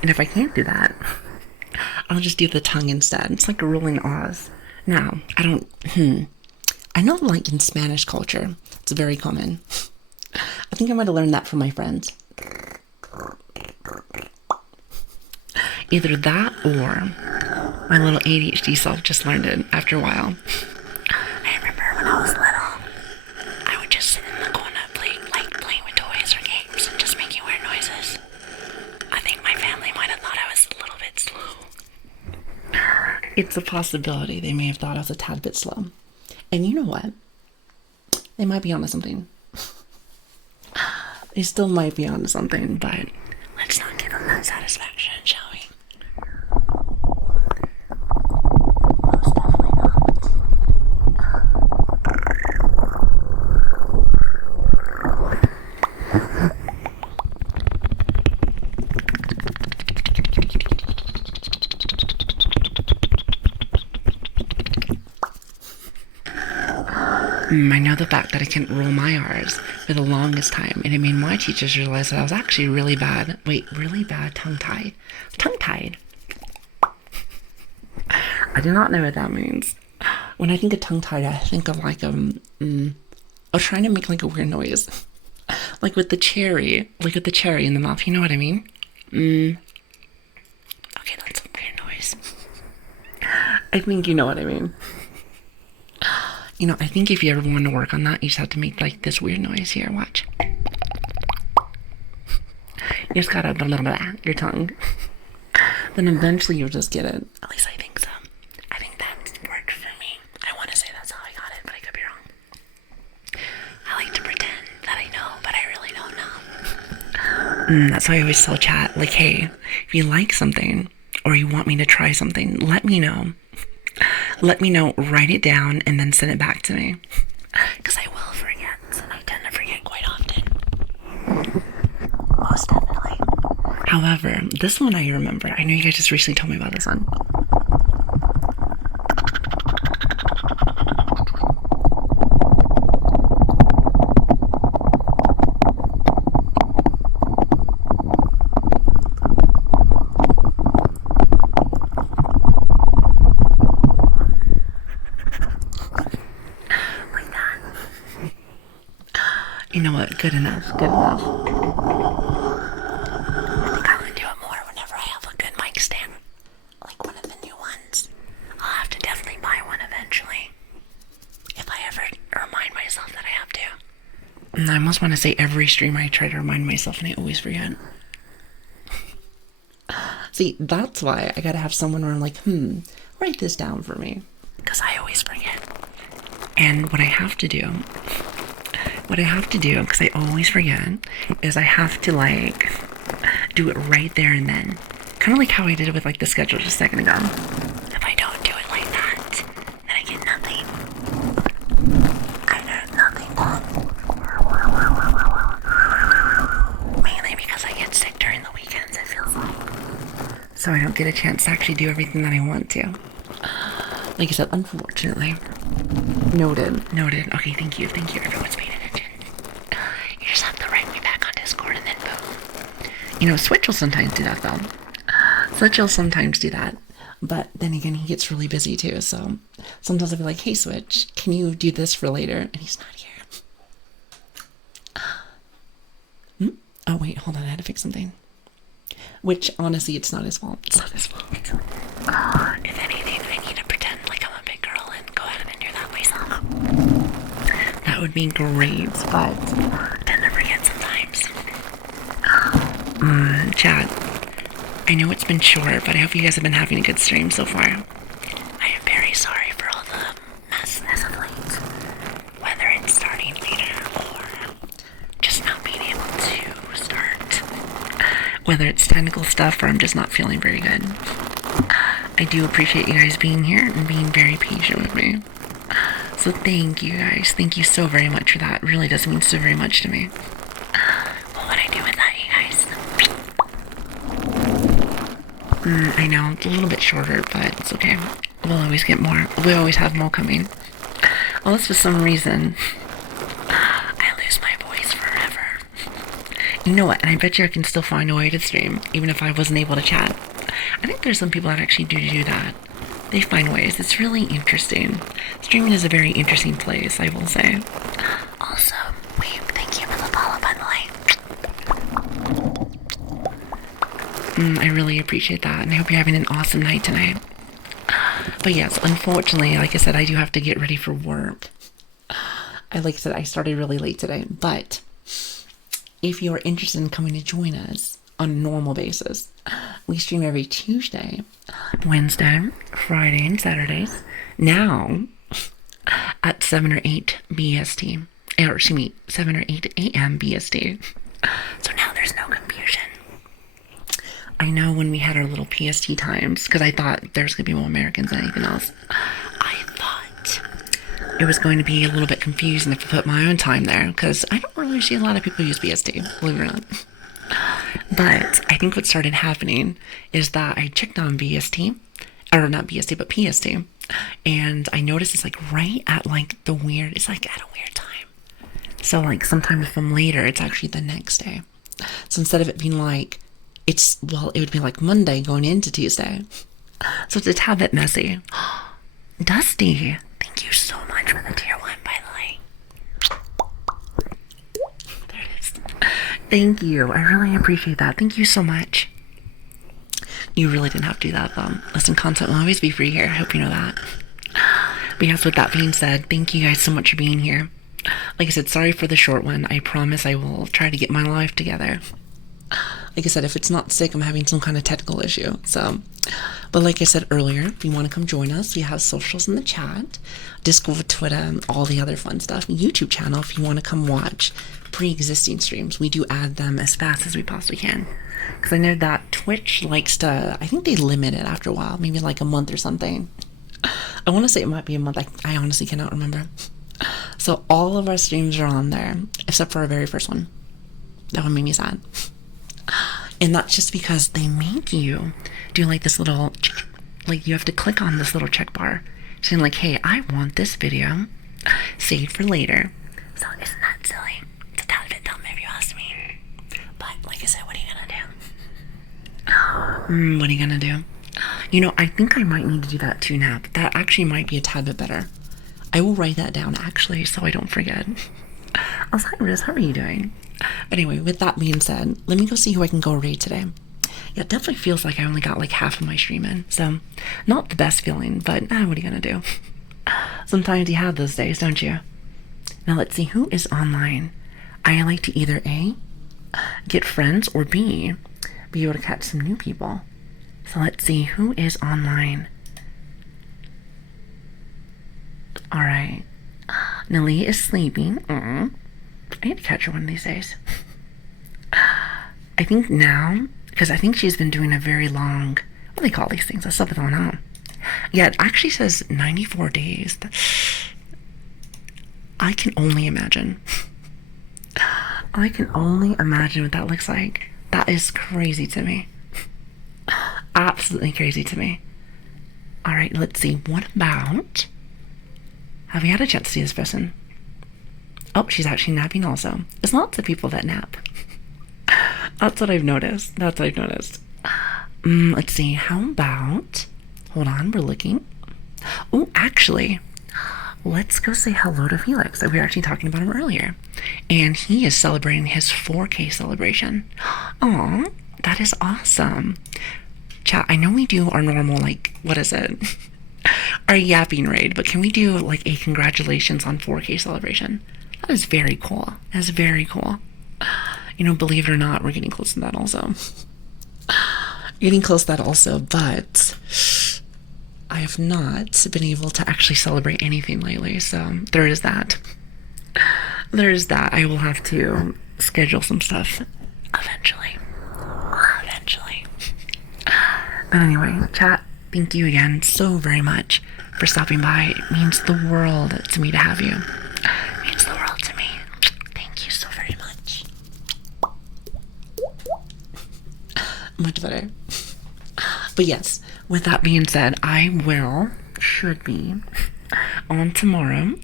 And if I can't do that, I'll just do the tongue instead. It's like a rolling R's. Now, I know, like, in Spanish culture, it's very common. I think I might have learned that from my friends. Either that or My little ADHD self just learned it after a while. I remember when I was little, I would just sit in the corner playing with toys or games and just making weird noises. I think my family might have thought I was a little bit slow. It's a possibility they may have thought I was a tad bit slow. And you know what? They might be onto something. They still might be onto something, but let's not give them that satisfaction, shall we? Most definitely not. I know the fact that I couldn't roll my R's for the longest time, and it made my teachers realize that I was actually really bad tongue-tied. Tongue-tied? I do not know what that means. When I think of tongue-tied, I think of like, trying to make like a weird noise. Like with the cherry in the mouth, you know what I mean? Okay, that's a weird noise. I think you know what I mean. You know, I think if you ever want to work on that, you just have to make like this weird noise here. Watch. You just gotta blah, blah, blah, your tongue. Then eventually you'll just get it. At least I think so. I think that worked for me. I want to say that's how I got it, but I could be wrong. I like to pretend that I know, but I really don't know. That's why I always tell chat, like, hey, if you like something or you want me to try something, let me know. Let me know, write it down, and then send it back to me. Because I will forget, and I tend to forget quite often. Most definitely. However, this one I remember. I know you guys just recently told me about this one. You know what? Good enough. Good enough. I think I would do it more whenever I have a good mic stand. Like one of the new ones. I'll have to definitely buy one eventually. If I ever remind myself that I have to. I almost want to say every stream I try to remind myself and I always forget. See, that's why I gotta have someone where I'm like, write this down for me. Because I always forget. And what I have to do, because I always forget, is I have to like do it right there and then. Kind of like how I did it with like the schedule just a second ago. If I don't do it like that, then I get nothing. I get nothing done. Mainly because I get sick during the weekends, it feels like. So I don't get a chance to actually do everything that I want to. Like I said, unfortunately. Noted. Okay, thank you. Everyone's paying attention. You just have to write me back on Discord and then boom. You know, Switch will sometimes do that, though. Switch will sometimes do that. But then again, he gets really busy, too. So sometimes I'll be like, hey, Switch, can you do this for later? And he's not here. Oh, wait, hold on. I had to fix something. Which, honestly, it's not his fault. If anything, I need to pretend like I'm a big girl and go ahead and do that myself. That would be great, but I tend to forget sometimes. Chad, I know it's been short, but I hope you guys have been having a good stream so far. I am very sorry for all the mess as of late. Whether it's starting later or just not being able to start. Whether it's technical stuff or I'm just not feeling very good. I do appreciate you guys being here and being very patient with me. So thank you guys. Thank you so very much for that. It really does mean so very much to me. What would I do with that, you guys? I know, it's a little bit shorter, but it's okay. We'll always get more. We always have more coming. Unless for some reason I lose my voice forever. You know what? And I bet you I can still find a way to stream, even if I wasn't able to chat. I think there's some people that actually do that. They find ways. It's really interesting. Streaming is a very interesting place, I will say. Also, thank you for the follow, by the way. I really appreciate that, and I hope you're having an awesome night tonight. But yes, unfortunately, like I said, I do have to get ready for work. Like I said, I started really late today. But if you're interested in coming to join us on a normal basis, we stream every Tuesday, Wednesday, Friday, and Saturdays. Now at 7 or 8 BST. Or excuse me, 7 or 8 a.m. BST. So now there's no confusion. I know when we had our little PST times, because I thought there's going to be more Americans than anything else. I thought It was going to be a little bit confusing if I put my own time there, because I don't really see a lot of people use BST, believe it or not. But I think what started happening is that I checked on BST, or not BST, but PST, and I noticed it's like right at like the weird, it's like at a weird time. So like sometimes if I'm later, it's actually the next day. So instead of it being like, it would be like Monday going into Tuesday. So it's a tad bit messy. Dusty, thank you so much for the tier 1, by the way. there it is. Thank you. I really appreciate that. Thank you so much. You really didn't have to do that though. Listen, content will always be free here. I hope you know that. But yes, with that being said, thank you guys so much for being here. Like I said, sorry for the short one. I promise I will try to get my life together. Like I said, if it's not sick, I'm having some kind of technical issue. So, but like I said earlier, if you want to come join us, we have socials in the chat, Discord, Twitter, and all the other fun stuff. YouTube channel if you want to come watch pre-existing streams. We do add them as fast as we possibly can. Because I know that Twitch likes to, I think they limit it after a while, maybe like a month or something. I want to say it might be a month. I honestly cannot remember. So all of our streams are on there, except for our very first one. That one made me sad. And that's just because they make you do like this little, like you have to click on this little check bar saying like, hey, I want this video saved for later. So isn't that silly? It's a tad bit dumb if you ask me. But like I said, what are you gonna do? What are you gonna do? You know, I think I might need to do that too now. But that actually might be a tad bit better. I will write that down actually so I don't forget. Osiris, how are you doing? Anyway, with that being said, let me go see who I can go raid today. Yeah, it definitely feels like I only got like half of my stream in. So, not the best feeling, but what are you gonna do? Sometimes you have those days, don't you? Now let's see who is online. I like to either A, get friends, or B, be able to catch some new people. So let's see who is online. Alright. Lili is sleeping. I need to catch her one of these days. I think now, because I think she's been doing a very long, what do they call these things? That's stuff going on. Yeah, it actually says 94 days. I can only imagine. I can only imagine what that looks like. That is crazy to me. Absolutely crazy to me. Alright, let's see. What about... Have we had a chance to see this person? Oh, she's actually napping also. There's lots of people that nap. That's what I've noticed. Let's see. How about... Hold on, we're looking. Oh, actually, let's go say hello to Felix. We were actually talking about him earlier. And he is celebrating his 4K celebration. Aw, that is awesome. Chat, I know we do our normal, like, what is it? Our yapping raid, but can we do, like, a congratulations on 4K celebration? That is very cool. That's very cool. You know, believe it or not, we're getting close to that also. But I have not been able to actually celebrate anything lately, so there is that. I will have to schedule some stuff eventually. But anyway, chat, thank you again so very much for stopping by. It means the world to me to have you. It means the world to me. Thank you so very much. Much better. But yes, with that being said, should be on tomorrow.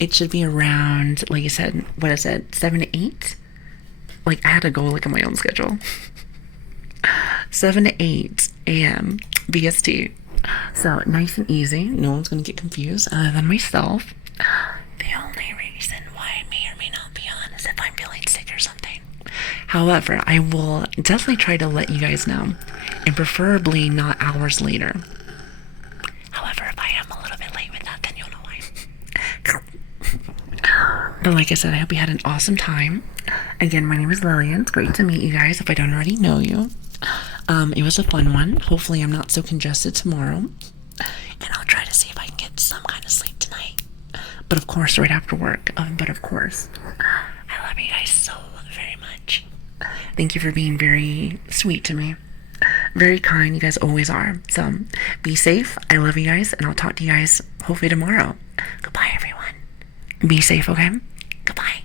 It should be around, like I said, 7 to 8? Like, I had to go look at my own schedule. 7 to 8 a.m. BST. So, nice and easy. No one's going to get confused other than myself. The only reason why I may or may not be on is if I'm feeling sick or something. However, I will definitely try to let you guys know, and preferably not hours later. However, if But like I said, I hope you had an awesome time. Again, my name is Lilian. It's great to meet you guys if I don't already know you. It was a fun one. Hopefully I'm not so congested tomorrow. And I'll try to see if I can get some kind of sleep tonight. But of course, right after work. But of course. I love you guys so very much. Thank you for being very sweet to me. Very kind. You guys always are. So be safe. I love you guys. And I'll talk to you guys hopefully tomorrow. Goodbye, everyone. Be safe, okay? Goodbye.